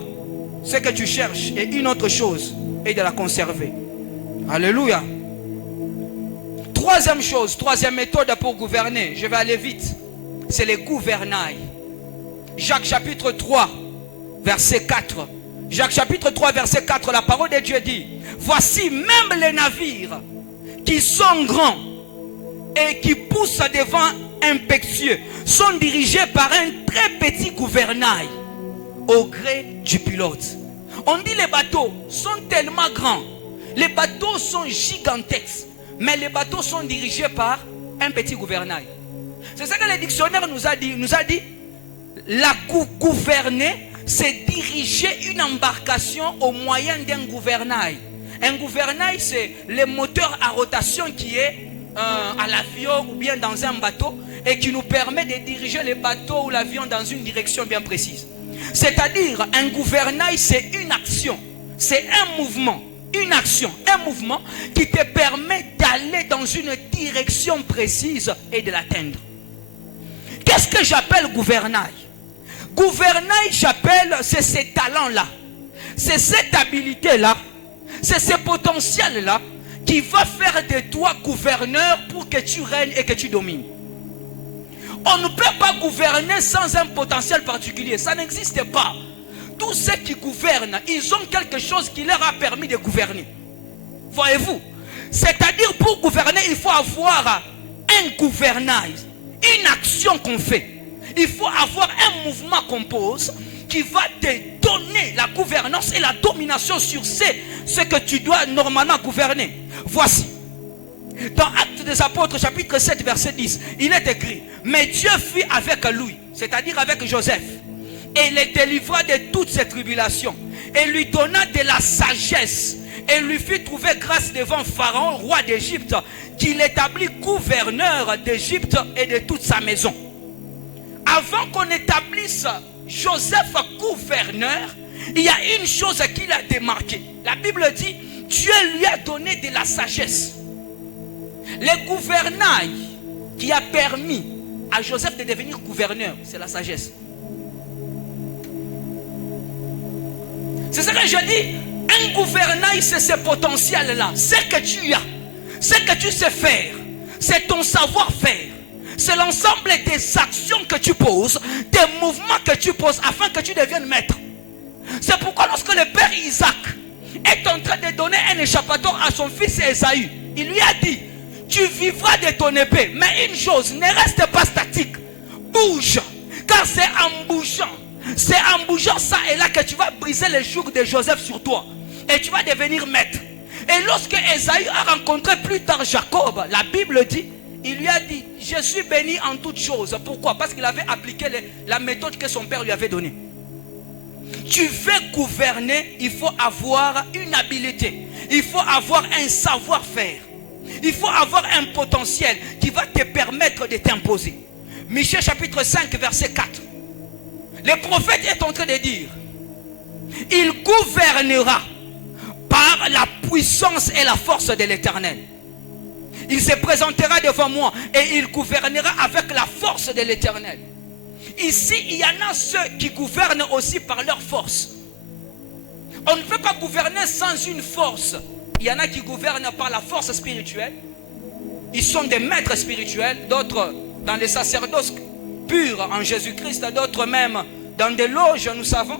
ce que tu cherches. Et une autre chose est de la conserver. Alléluia. Troisième chose, troisième méthode pour gouverner. Je vais aller vite. C'est le gouvernail. Jacques chapitre 3, verset 4. Jacques chapitre 3, verset 4, la parole de Dieu dit: voici même les navires qui sont grands et qui poussent devant impétueux sont dirigés par un très petit gouvernail au gré du pilote. On dit les bateaux sont tellement grands, les bateaux sont gigantesques, mais les bateaux sont dirigés par un petit gouvernail. C'est ça que le dictionnaire nous a dit. Nous a dit la gouverner, c'est diriger une embarcation au moyen d'un gouvernail. Un gouvernail, c'est le moteur à rotation qui est à l'avion ou bien dans un bateau et qui nous permet de diriger le bateau ou l'avion dans une direction bien précise. C'est-à-dire, un gouvernail, c'est une action, c'est un mouvement, une action, un mouvement qui te permet d'aller dans une direction précise et de l'atteindre. Qu'est-ce que j'appelle gouvernail? Gouvernail, j'appelle, c'est ces talents-là, c'est cette habilité-là, c'est ce potentiel-là qui va faire de toi gouverneur pour que tu règnes et que tu domines. On ne peut pas gouverner sans un potentiel particulier. Ça n'existe pas. Tous ceux qui gouvernent, ils ont quelque chose qui leur a permis de gouverner. Voyez-vous? C'est-à-dire, pour gouverner, il faut avoir un gouvernail, une action qu'on fait. Il faut avoir un mouvement qu'on pose qui va te donner la gouvernance et la domination sur ce que tu dois normalement gouverner. Voici. Dans Actes des Apôtres, chapitre 7, verset 10, il est écrit: mais Dieu fut avec lui, c'est-à-dire avec Joseph, et le délivra de toutes ses tribulations, et lui donna de la sagesse, et lui fit trouver grâce devant Pharaon, roi d'Égypte, qui l'établit gouverneur d'Égypte et de toute sa maison. Avant qu'on établisse Joseph gouverneur, il y a une chose qui l'a démarqué. La Bible dit: Dieu lui a donné de la sagesse. Le gouvernail qui a permis à Joseph de devenir gouverneur, c'est la sagesse. C'est ce que je dis. Un gouvernail, c'est ce potentiel-là. Ce que tu as, ce que tu sais faire, c'est ton savoir-faire. C'est l'ensemble des actions que tu poses, des mouvements que tu poses afin que tu deviennes maître. C'est pourquoi lorsque le père Isaac est en train de donner un échappatoire à son fils Ésaü, il lui a dit: tu vivras de ton épée, mais une chose, ne reste pas statique, bouge, car c'est en bougeant ça et là que tu vas briser les jougs de Joseph sur toi et tu vas devenir maître. Et lorsque Ésaü a rencontré plus tard Jacob, la Bible dit, il lui a dit: je suis béni en toutes choses. Pourquoi? Parce qu'il avait appliqué la méthode que son père lui avait donnée. Tu veux gouverner, il faut avoir une habileté, il faut avoir un savoir-faire, il faut avoir un potentiel qui va te permettre de t'imposer. Michée chapitre 5 verset 4. Le prophète est en train de dire: il gouvernera par la puissance et la force de l'Éternel. Il se présentera devant moi et il gouvernera avec la force de l'Éternel. Ici, il y en a ceux qui gouvernent aussi par leur force. On ne peut pas gouverner sans une force. Il y en a qui gouvernent par la force spirituelle. Ils sont des maîtres spirituels. D'autres dans les sacerdoces purs en Jésus-Christ. D'autres même dans des loges, nous savons.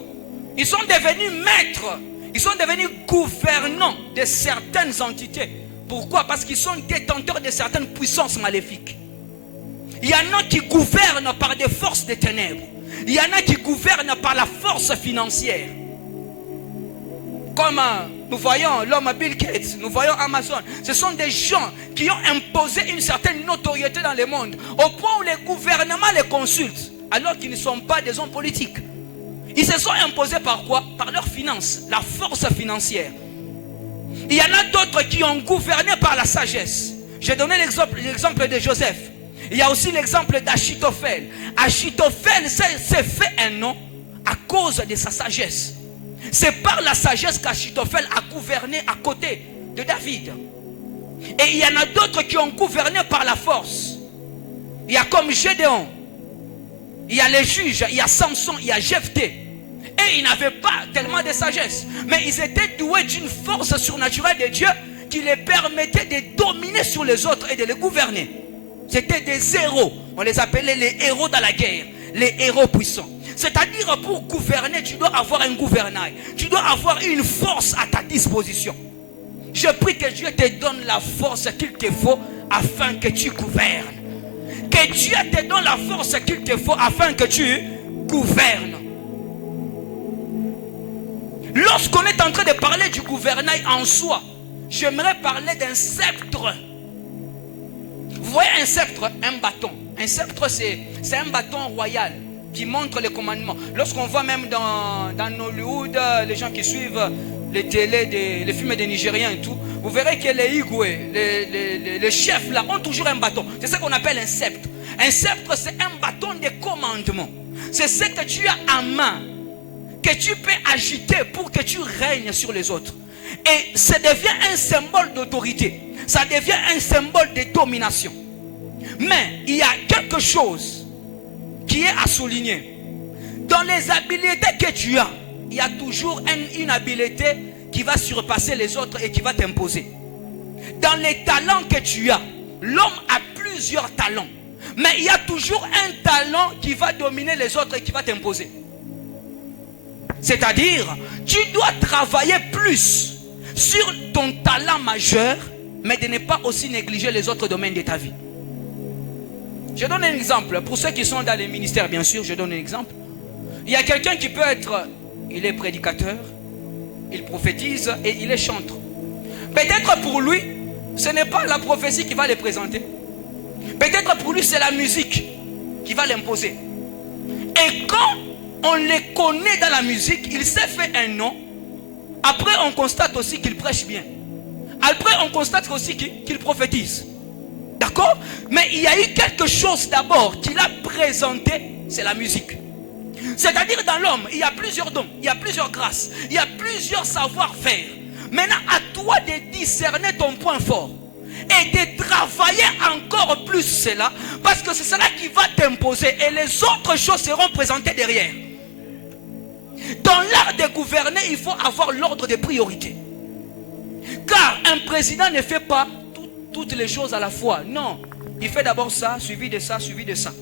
Ils sont devenus maîtres. Ils sont devenus gouvernants de certaines entités. Pourquoi? Parce qu'ils sont détenteurs de certaines puissances maléfiques. Il y en a qui gouvernent par des forces des ténèbres. Il y en a qui gouvernent par la force financière. Comme nous voyons l'homme Bill Gates, nous voyons Amazon. Ce sont des gens qui ont imposé une certaine notoriété dans le monde, au point où les gouvernements les consultent, alors qu'ils ne sont pas des hommes politiques. Ils se sont imposés par quoi? Par leur finance, la force financière. Il y en a d'autres qui ont gouverné par la sagesse. J'ai donné l'exemple de Joseph. Il y a aussi l'exemple d'Achitophel. Achitophel s'est fait un nom à cause de sa sagesse. C'est par la sagesse qu'Achitophel a gouverné à côté de David. Et il y en a d'autres qui ont gouverné par la force. Il y a comme Gédéon, il y a les juges, il y a Samson, il y a Jephthé. Et ils n'avaient pas tellement de sagesse, mais ils étaient doués d'une force surnaturelle de Dieu qui les permettait de dominer sur les autres et de les gouverner. C'était des héros. On les appelait les héros dans la guerre, les héros puissants. C'est-à-dire, pour gouverner, tu dois avoir un gouvernail. Tu dois avoir une force à ta disposition. Je prie que Dieu te donne la force qu'il te faut afin que tu gouvernes. Que Dieu te donne la force qu'il te faut afin que tu gouvernes. Lorsqu'on est en train de parler du gouvernail en soi, j'aimerais parler d'un sceptre. Vous voyez un sceptre, un bâton. Un sceptre, c'est un bâton royal qui montre les commandements. Lorsqu'on voit même dans Hollywood, les gens qui suivent les télés, les films des Nigériens et tout, vous verrez que les Igwe, les chefs là, ont toujours un bâton. C'est ce qu'on appelle un sceptre. Un sceptre, c'est un bâton de commandement. C'est ce que tu as en main, que tu peux agiter pour que tu règnes sur les autres. Et ça devient un symbole d'autorité. Ça devient un symbole de domination. Mais il y a quelque chose qui est à souligner. Dans les habiletés que tu as, il y a toujours une habileté qui va surpasser les autres et qui va t'imposer. Dans les talents que tu as, l'homme a plusieurs talents. Mais il y a toujours un talent qui va dominer les autres et qui va t'imposer. C'est-à-dire, tu dois travailler plus sur ton talent majeur, mais de ne pas aussi négliger les autres domaines de ta vie. Je donne un exemple. Pour ceux qui sont dans les ministères, bien sûr, je donne un exemple. Il y a quelqu'un qui peut être, il est prédicateur, il prophétise et il est chanteur. Peut-être pour lui, ce n'est pas la prophétie qui va le présenter. Peut-être pour lui, c'est la musique qui va l'imposer. Et quand on le connaît dans la musique, il s'est fait un nom. Après, on constate aussi qu'il prêche bien. Après, on constate aussi qu'il prophétise. D'accord? Mais il y a eu quelque chose d'abord qu'il a présenté, c'est la musique. C'est-à-dire dans l'homme, il y a plusieurs dons, il y a plusieurs grâces, il y a plusieurs savoir-faire. Maintenant, à toi de discerner ton point fort et de travailler encore plus cela, parce que c'est cela qui va t'imposer et les autres choses seront présentées derrière. Dans l'art de gouverner, il faut avoir l'ordre des priorités. Car un président ne fait pas toutes les choses à la fois. Non, il fait d'abord ça, suivi de ça, suivi de ça.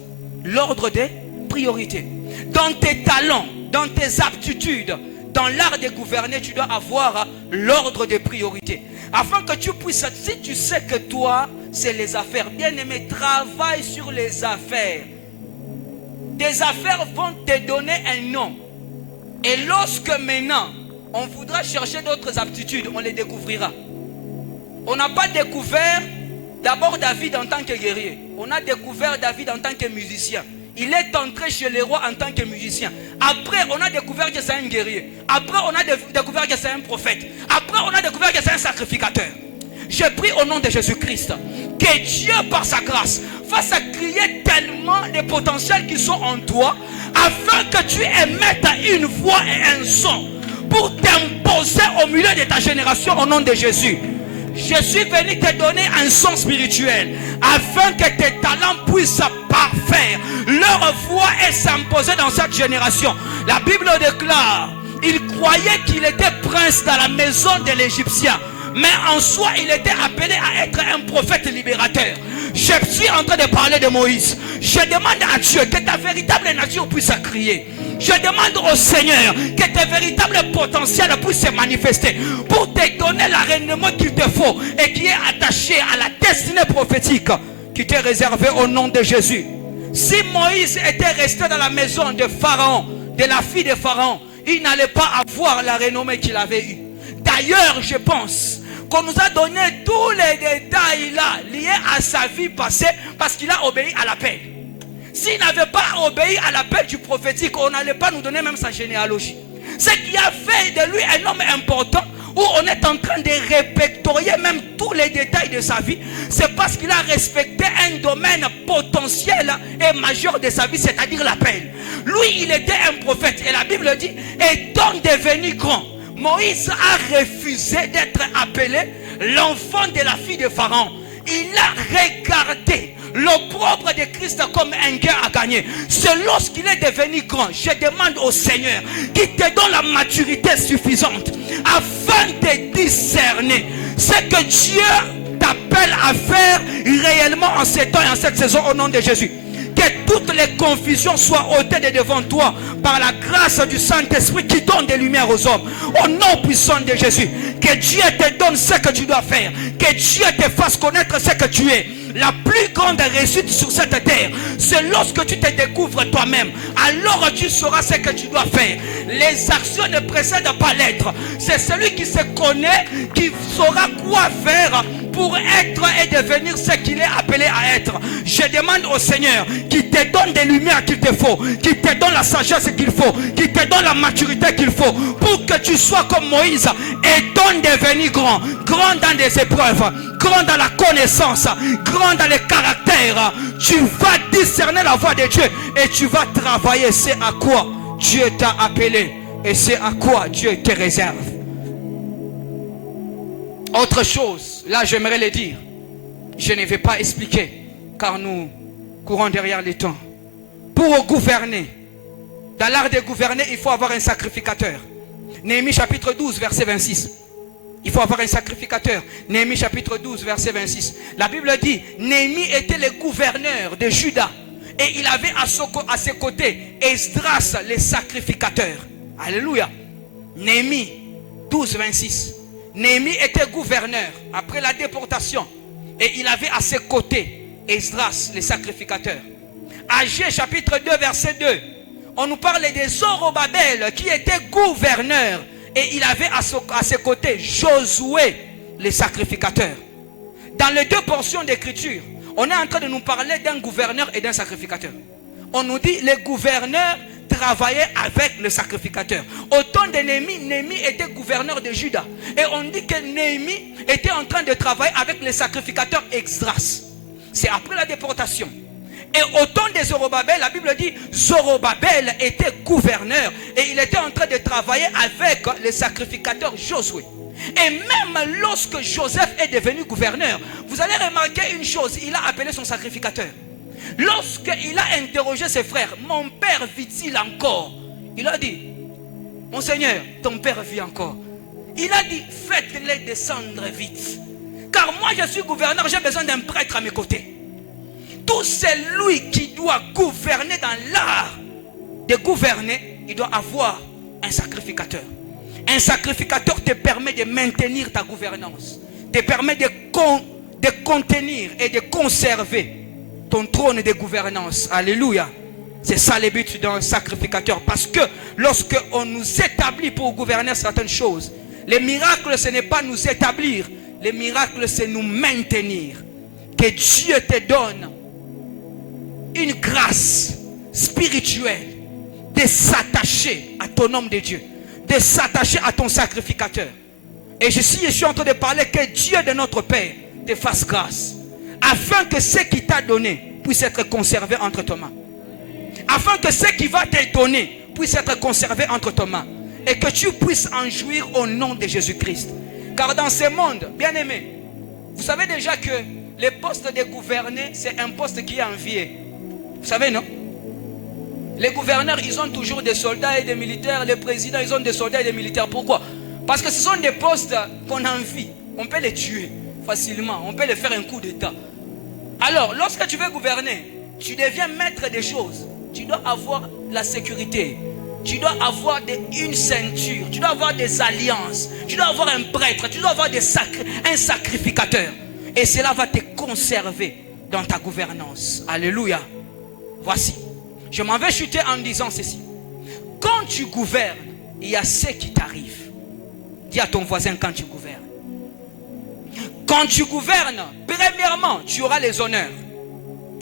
L'ordre des priorités. Dans tes talents, dans tes aptitudes, dans l'art de gouverner, tu dois avoir l'ordre des priorités. Afin que tu puisses, si tu sais que toi, c'est les affaires, bien aimé, travaille sur les affaires. Tes affaires vont te donner un nom. Et lorsque maintenant, on voudra chercher d'autres aptitudes, on les découvrira. On n'a pas découvert d'abord David en tant que guerrier. On a découvert David en tant que musicien. Il est entré chez les rois en tant que musicien. Après, on a découvert que c'est un guerrier. Après, on a découvert que c'est un prophète. Après, on a découvert que c'est un sacrificateur. Je prie au nom de Jésus-Christ que Dieu, par sa grâce, fasse crier tellement les potentiels qui sont en toi, afin que tu émettes une voix et un son pour t'imposer au milieu de ta génération au nom de Jésus. Je suis venu te donner un son spirituel afin que tes talents puissent parfaire leur voix et s'imposer dans cette génération. La Bible déclare, il croyait qu'il était prince dans la maison de l'Égyptien, mais en soi il était appelé à être un prophète libérateur. Je suis en train de parler de Moïse. Je demande à Dieu que ta véritable nature puisse crier. Je demande au Seigneur que tes véritables potentiels puissent se manifester pour te donner l'arènement qu'il te faut et qui est attaché à la destinée prophétique qui t'est réservée au nom de Jésus. Si Moïse était resté dans la maison de Pharaon, de la fille de Pharaon, il n'allait pas avoir la renommée qu'il avait eue. D'ailleurs, je pense qu'on nous a donné tous les détails là liés à sa vie passée parce qu'il a obéi à l'appel. S'il n'avait pas obéi à l'appel du prophétique, on n'allait pas nous donner même sa généalogie. Ce qui a fait de lui un homme important, où on est en train de répertorier même tous les détails de sa vie, c'est parce qu'il a respecté un domaine potentiel et majeur de sa vie, c'est-à-dire l'appel. Lui, il était un prophète, et la Bible dit, étant devenu grand, Moïse a refusé d'être appelé l'enfant de la fille de Pharaon. Il a regardé l'opprobre de Christ comme un gain à gagner. C'est lorsqu'il est devenu grand, je demande au Seigneur qu'il te donne la maturité suffisante afin de discerner ce que Dieu t'appelle à faire réellement en ce temps et en cette saison au nom de Jésus. Que toutes les confusions soient ôtées de devant toi par la grâce du Saint-Esprit qui donne des lumières aux hommes. Au nom puissant de Jésus, que Dieu te donne ce que tu dois faire. Que Dieu te fasse connaître ce que tu es. La plus grande réussite sur cette terre, c'est lorsque tu te découvres toi-même. Alors tu sauras ce que tu dois faire. Les actions ne précèdent pas l'être. C'est celui qui se connaît qui saura quoi pour être et devenir ce qu'il est appelé à être. Je demande au Seigneur qu'il te te donne des lumières qu'il te faut, qui te donne la sagesse qu'il faut, qui te donne la maturité qu'il faut, pour que tu sois comme Moïse et donne devenir grand, grand dans des épreuves, grand dans la connaissance, grand dans le caractère. Tu vas discerner la voix de Dieu et tu vas travailler. C'est à quoi Dieu t'a appelé et c'est à quoi Dieu te réserve. Autre chose, là j'aimerais le dire, je ne vais pas expliquer car nous courons derrière les temps. Pour gouverner, dans l'art de gouverner, il faut avoir un sacrificateur. Néhémie chapitre 12, verset 26. Il faut avoir un sacrificateur. Néhémie chapitre 12, verset 26. La Bible dit, Néhémie était le gouverneur de Juda. Et il avait à ses côtés Esdras, le sacrificateur. Alléluia. Néhémie 12, 26. Néhémie était gouverneur après la déportation. Et il avait à ses côtés Esdras, le sacrificateur. Agé chapitre 2, verset 2. On nous parle de Zorobabel qui était gouverneur. Et il avait à ses côtés Josué, le sacrificateur. Dans les deux portions d'écriture, on est en train de nous parler d'un gouverneur et d'un sacrificateur. On nous dit le gouverneur travaillait avec le sacrificateur. Au temps de Néhémie, Néhémie était gouverneur de Juda. Et on dit que Néhémie était en train de travailler avec le sacrificateur Esdras. C'est après la déportation. Et au temps de Zorobabel, la Bible dit Zorobabel était gouverneur et il était en train de travailler avec le sacrificateur Josué. Et même lorsque Joseph est devenu gouverneur, vous allez remarquer une chose, il a appelé son sacrificateur. Lorsqu'il a interrogé ses frères, mon père vit-il encore? Il a dit, mon Seigneur, ton père vit encore. Il a dit, faites-les descendre vite. Car moi je suis gouverneur, j'ai besoin d'un prêtre à mes côtés. Tout celui qui doit gouverner dans l'art de gouverner, il doit avoir un sacrificateur. Un sacrificateur te permet de maintenir ta gouvernance, te permet de contenir et de conserver ton trône de gouvernance. Alléluia. C'est ça le but d'un sacrificateur. Parce que lorsque on nous établit pour gouverner certaines choses, le miracle ce n'est pas nous établir, le miracle c'est nous maintenir. Que Dieu te donne une grâce spirituelle de s'attacher à ton homme de Dieu, de s'attacher à ton sacrificateur. Et je suis en train de parler que Dieu de notre Père te fasse grâce, afin que ce qu'il t'a donné puisse être conservé entre tes mains, afin que ce qu'il va te donner puisse être conservé entre tes mains, et que tu puisses en jouir au nom de Jésus-Christ. Car dans ce monde, bien aimé, vous savez déjà que le poste de gouverner, c'est un poste qui est envié. Vous savez, non? Les gouverneurs, ils ont toujours des soldats et des militaires. Les présidents, ils ont des soldats et des militaires. Pourquoi? Parce que ce sont des postes qu'on envie. On peut les tuer facilement. On peut les faire un coup d'état. Alors, lorsque tu veux gouverner, tu deviens maître des choses. Tu dois avoir la sécurité. Tu dois avoir une ceinture. Tu dois avoir des alliances. Tu dois avoir un prêtre. Tu dois avoir un sacrificateur. Et cela va te conserver dans ta gouvernance. Alléluia. Voici. Je m'en vais chuter en disant ceci. Quand tu gouvernes, il y a ce qui t'arrive. Dis à ton voisin quand tu gouvernes. Quand tu gouvernes, premièrement, tu auras les honneurs.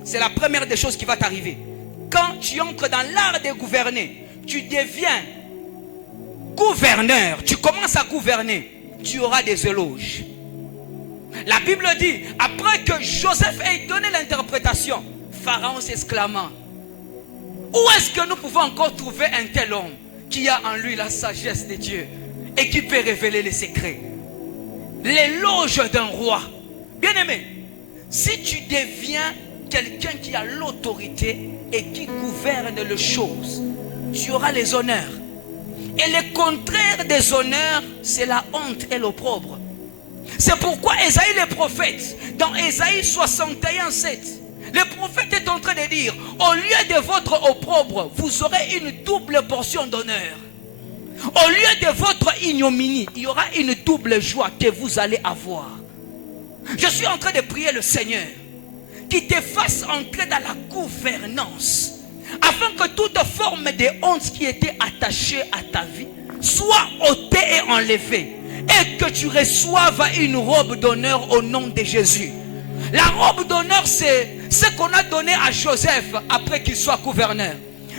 C'est la première des choses qui va t'arriver. Quand tu entres dans l'art de gouverner, tu deviens gouverneur. Tu commences à gouverner. Tu auras des éloges. La Bible dit, après que Joseph ait donné l'interprétation, Pharaon s'exclama, où est-ce que nous pouvons encore trouver un tel homme qui a en lui la sagesse de Dieu et qui peut révéler les secrets? L'éloge d'un roi. Bien aimé, si tu deviens quelqu'un qui a l'autorité et qui gouverne les choses, tu auras les honneurs. Et le contraire des honneurs, c'est la honte et l'opprobre. C'est pourquoi Ésaïe le prophète, dans Ésaïe 61, 7, le prophète est en train de dire, au lieu de votre opprobre, vous aurez une double portion d'honneur. Au lieu de votre ignominie, il y aura une double joie que vous allez avoir. Je suis en train de prier le Seigneur qui te fasse entrer dans la gouvernance, afin que toute forme de honte qui était attachée à ta vie soit ôtée et enlevée, et que tu reçoives une robe d'honneur au nom de Jésus. La robe d'honneur, c'est ce qu'on a donné à Joseph après qu'il soit gouverneur.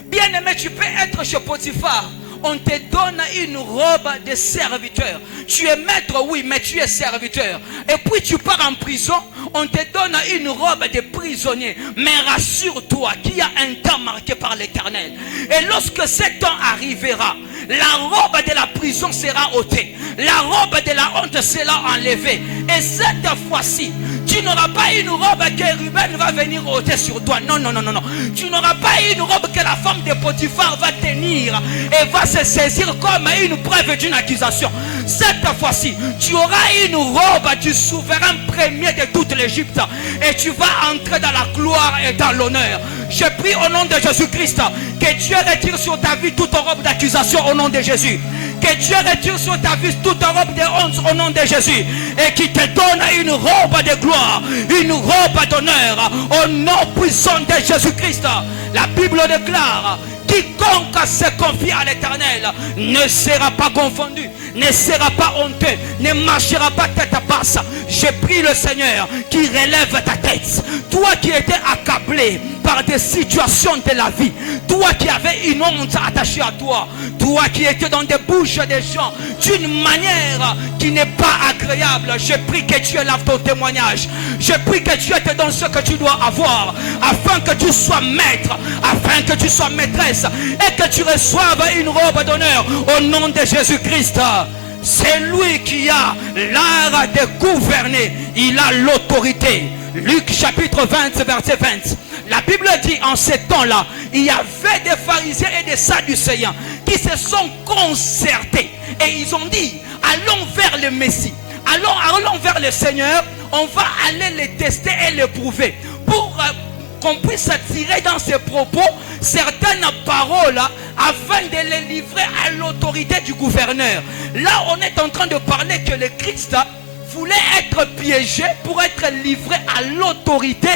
Bien aimé, tu peux être chez Potiphar. On te donne une robe de serviteur. Tu es maître, oui, mais tu es serviteur. Et puis tu pars en prison, on te donne une robe de prisonnier. Mais rassure-toi qu'il y a un temps marqué par l'Éternel. Et lorsque ce temps arrivera, la robe de la prison sera ôtée. La robe de la honte sera enlevée. Et cette fois-ci, tu n'auras pas une robe que Ruben va venir ôter sur toi. Non, non, non, non, non. Tu n'auras pas une robe que la femme de Potiphar va tenir et va se saisir comme une preuve d'une accusation. Cette fois-ci, tu auras une robe du souverain premier de toute l'Égypte. Et tu vas entrer dans la gloire et dans l'honneur. Je prie au nom de Jésus-Christ que Dieu retire sur ta vie toute robe d'accusation au nom de Jésus. Que Dieu retire sur ta vie toute robe de honte au nom de Jésus. Et qui te donne une robe de gloire, une robe d'honneur au nom puissant de Jésus-Christ. La Bible déclare: quiconque se confie à l'Éternel ne sera pas confondu, ne sera pas honteux, ne marchera pas tête basse. Je prie le Seigneur qui relève ta tête. Toi qui étais accablé par des situations de la vie, toi qui avais une honte attachée à toi, toi qui étais dans des bouches des gens d'une manière qui n'est pas agréable, je prie que Dieu lave ton témoignage. Je prie que Dieu te donne ce que tu dois avoir, afin que tu sois maître, afin que tu sois maîtresse, et que tu reçoives une robe d'honneur au nom de Jésus-Christ. C'est lui qui a l'art de gouverner. Il a l'autorité. Luc chapitre 20 verset 20. La Bible dit: en ces temps-là, il y avait des pharisiens et des sadducéens qui se sont concertés. Et ils ont dit: allons vers le Messie. Allons vers le Seigneur. On va aller les tester et les prouver. Pour qu'on puisse tirer dans ses propos certaines paroles afin de les livrer à l'autorité du gouverneur. Là, on est en train de parler que le Christ voulait être piégé pour être livré à l'autorité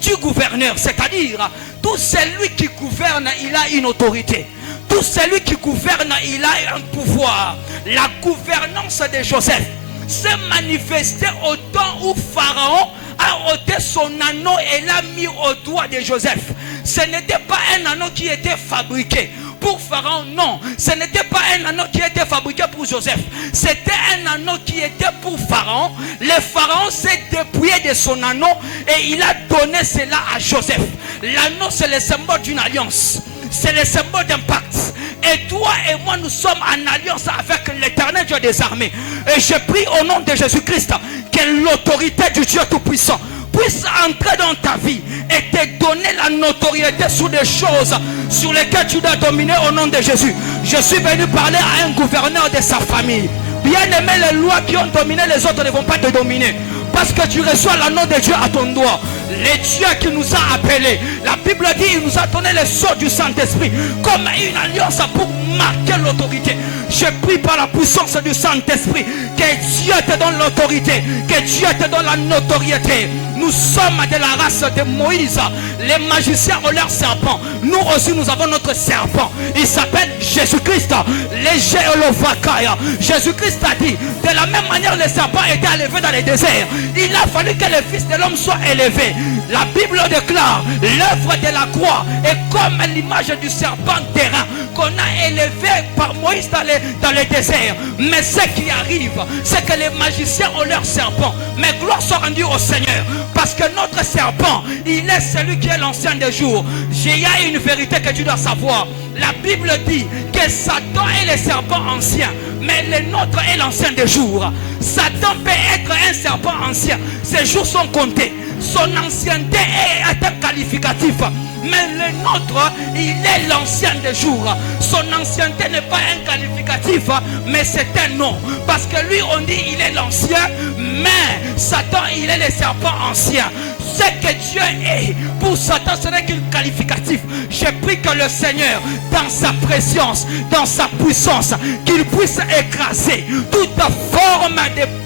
du gouverneur. C'est-à-dire, tout celui qui gouverne, il a une autorité. Tout celui qui gouverne, il a un pouvoir. La gouvernance de Joseph s'est manifestée au temps où Pharaon a ôté son anneau et l'a mis au doigt de Joseph. Ce n'était pas un anneau qui était fabriqué pour Pharaon, non. Ce n'était pas un anneau qui était fabriqué pour Joseph. C'était un anneau qui était pour Pharaon. Le Pharaon s'est dépouillé de son anneau et il a donné cela à Joseph. L'anneau, c'est le symbole d'une alliance. C'est le symbole d'un pacte. Et toi et moi, nous sommes en alliance avec l'Éternel Dieu des armées. Et je prie au nom de Jésus-Christ que l'autorité du Dieu Tout-Puissant puisse entrer dans ta vie et te donner la notoriété sur des choses sur lesquelles tu dois dominer au nom de Jésus. Je suis venu parler à un gouverneur de sa famille. Bien aimé, les lois qui ont dominé les autres ne vont pas te dominer. Parce que tu reçois l'anneau de Dieu à ton doigt. Les dieux qui nous a appelés. La Bible dit qu'il nous a donné le sceau du Saint-Esprit comme une alliance pour marquer l'autorité. Je prie par la puissance du Saint-Esprit que Dieu te donne l'autorité, que Dieu te donne la notoriété. Nous sommes de la race de Moïse. Les magiciens ont leur serpent. Nous aussi, nous avons notre serpent. Il s'appelle Jésus-Christ. Léger Olovakaya. Jésus-Christ a dit, de la même manière, le serpent était élevé dans les déserts. Il a fallu que le Fils de l'homme soit élevé. La Bible déclare, l'œuvre de la croix est comme l'image du serpent terrain qu'on a élevé par Moïse dans les déserts. Mais ce qui arrive, c'est que les magiciens ont leur serpent. Mais gloire soit rendue au Seigneur. Parce que notre serpent, il est celui qui est l'ancien des jours. Il y a une vérité que tu dois savoir. La Bible dit que Satan est le serpent ancien, mais le nôtre est l'ancien des jours. Satan peut être un serpent ancien. Ses jours sont comptés. Son ancienneté est un qualificatif. Mais le nôtre, il est l'ancien des jours. Son ancienneté n'est pas un qualificatif, mais c'est un nom. Parce que lui, on dit il est l'ancien, mais Satan, il est le serpent ancien. Ce que Dieu est pour Satan, ce n'est qu'un qualificatif. Je prie que le Seigneur, dans sa présence, dans sa puissance, qu'il puisse écraser toute forme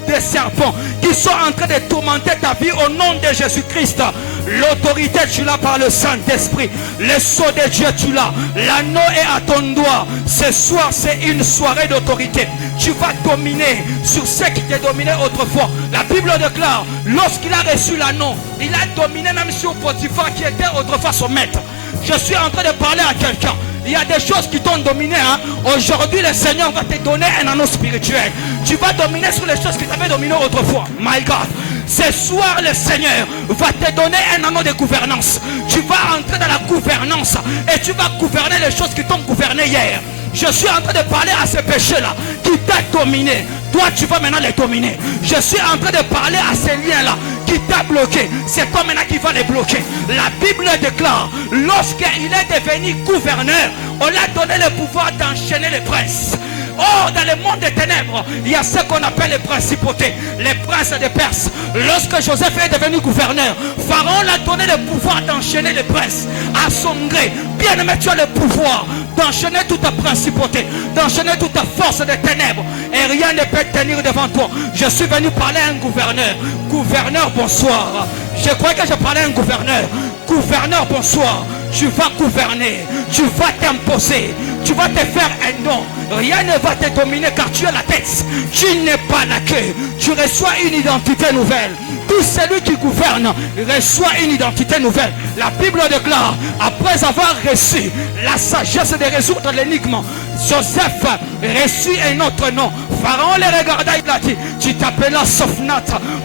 de serpents qui sont en train de tourmenter ta vie au nom de Jésus-Christ. L'autorité, tu l'as par le Saint-Esprit. Le sceau de Dieu, tu l'as. L'anneau est à ton doigt. Ce soir, c'est une soirée d'autorité. Tu vas dominer sur ce qui t'a dominé autrefois. La Bible déclare, lorsqu'il a reçu l'anneau, il a dominé même sur Potiphar qui était autrefois son maître. Je suis en train de parler à quelqu'un. Il y a des choses qui t'ont dominé. Aujourd'hui, le Seigneur va te donner un anneau spirituel. Tu vas dominer sur les choses qui t'avaient dominé autrefois. My God. Ce soir, le Seigneur va te donner un anneau de gouvernance. Tu vas entrer dans la gouvernance et tu vas gouverner les choses qui t'ont gouverné hier. Je suis en train de parler à ces péchés-là qui t'ont dominé. Toi, tu vas maintenant les dominer. Je suis en train de parler à ces liens-là qui t'ont bloqué. C'est toi maintenant qui va les bloquer. La Bible déclare, lorsqu'il est devenu gouverneur, on lui a donné le pouvoir d'enchaîner les princes. Oh, dans le monde des ténèbres, il y a ce qu'on appelle les principautés, les princes de Perse. Lorsque Joseph est devenu gouverneur, Pharaon l'a donné le pouvoir d'enchaîner les princes à son gré. Bien aimé, tu as le pouvoir d'enchaîner toute ta principauté, d'enchaîner toute ta force des ténèbres. Et rien ne peut tenir devant toi. Je suis venu parler à un gouverneur. Gouverneur, bonsoir. Je crois que je parlais à un gouverneur. Gouverneur, bonsoir. Tu vas gouverner, tu vas t'imposer, tu vas te faire un nom. Rien ne va te dominer car tu es la tête. Tu n'es pas la queue. Tu reçois une identité nouvelle. Tout celui qui gouverne reçoit une identité nouvelle. La Bible déclare, après avoir reçu la sagesse de résoudre l'énigme, Joseph reçut un autre nom. Pharaon le regarda, il a dit, tu t'appelleras Sophnat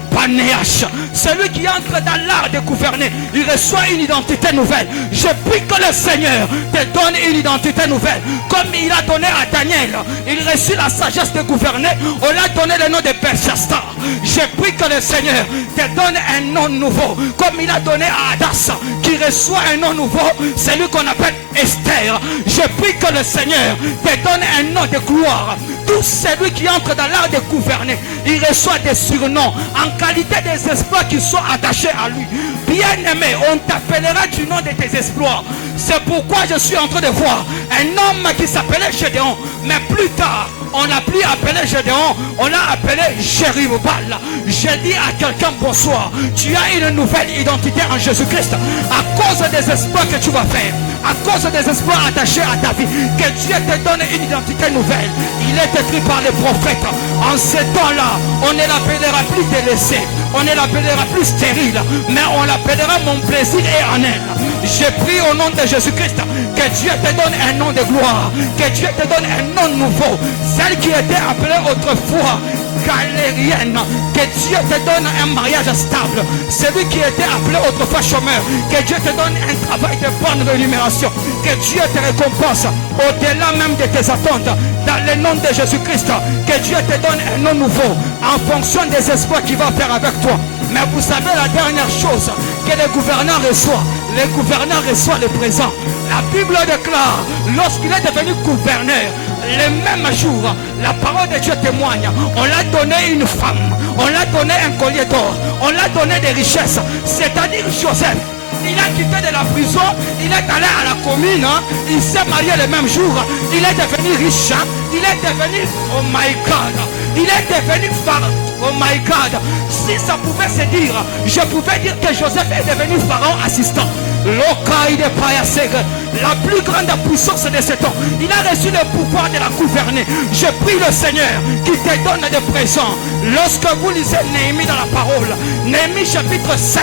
Panéach. Celui qui entre dans l'art de gouverner, il reçoit une identité nouvelle. Je prie que le Seigneur te donne une identité nouvelle. Comme il a donné à Daniel, il reçut la sagesse de gouverner. On lui a donné le nom de Belshazzar. Je prie que le Seigneur te donne un nom nouveau. Comme il a donné à Hadass, qui reçoit un nom nouveau, celui qu'on appelle Esther. Je prie que le Seigneur te donne un nom de gloire. Tout celui qui entre dans l'art de gouverner, il reçoit des surnoms en qualité des exploits qui sont attachés à lui. Bien aimé, on t'appellera du nom de tes exploits. C'est pourquoi je suis en train de voir un homme qui s'appelait Gédéon. Mais plus tard, on l'a plus appelé Gédéon, on l'a appelé Jérubal. Je dis à quelqu'un bonsoir. Tu as une nouvelle identité en Jésus-Christ à cause des exploits que tu vas faire, à cause des exploits attachés à ta vie. Que Dieu te donne une identité nouvelle. Il est écrit par les prophètes. En ce temps-là, on ne l'appellera plus délaissé, on ne l'appellera plus stérile, mais on l'appellera mon plaisir est en elle. Je prie au nom de Jésus-Christ que Dieu te donne un nom de gloire, que Dieu te donne un nom nouveau. Celle qui était appelée autrefois galérienne, que Dieu te donne un mariage stable. Celui qui était appelé autrefois chômeur, que Dieu te donne un travail de bonne rémunération, que Dieu te récompense au-delà même de tes attentes. Dans le nom de Jésus-Christ, que Dieu te donne un nom nouveau en fonction des espoirs qu'il va faire avec toi. Mais vous savez la dernière chose que le gouverneur reçoit. Le gouverneur reçoit le présent. La Bible déclare, lorsqu'il est devenu gouverneur, le même jour, la parole de Dieu témoigne. On l'a donné une femme, on l'a donné un collier d'or, on l'a donné des richesses. C'est-à-dire Joseph, il a quitté de la prison, il est allé à la commune, il s'est marié le même jour, il est devenu riche, il est devenu, oh my God, il est devenu pharaon. Oh my God, si ça pouvait se dire, je pouvais dire que Joseph est devenu pharaon assistant. La plus grande puissance de ce temps. Il a reçu le pouvoir de la gouverner. Je prie le Seigneur qui te donne des présents. Lorsque vous lisez Néhémie dans la parole, Néhémie chapitre 5,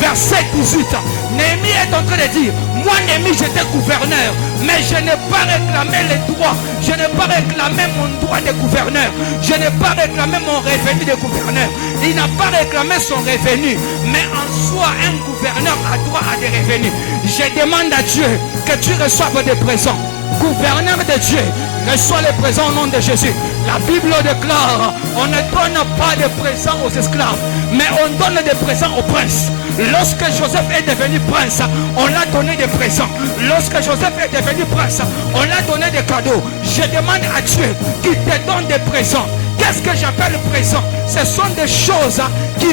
verset 18, Néhémie est en train de dire, moi Néhémie j'étais gouverneur, mais je n'ai pas réclamé les droits, je n'ai pas réclamé mon droit de gouverneur, je n'ai pas réclamé mon revenu de gouverneur. Il n'a pas réclamé son revenu, mais en soi un gouverneur a droit à des revenus. Je demande à Dieu que tu reçoives des présents. Gouverneur de Dieu, reçois les présents au nom de Jésus. La Bible déclare, on ne donne pas de présents aux esclaves, mais on donne des présents aux princes. Lorsque Joseph est devenu prince, on l'a donné des présents. Lorsque Joseph est devenu prince, on l'a donné des cadeaux. Je demande à Dieu qu'il te donne des présents. Qu'est-ce que j'appelle présent? Ce sont des choses qui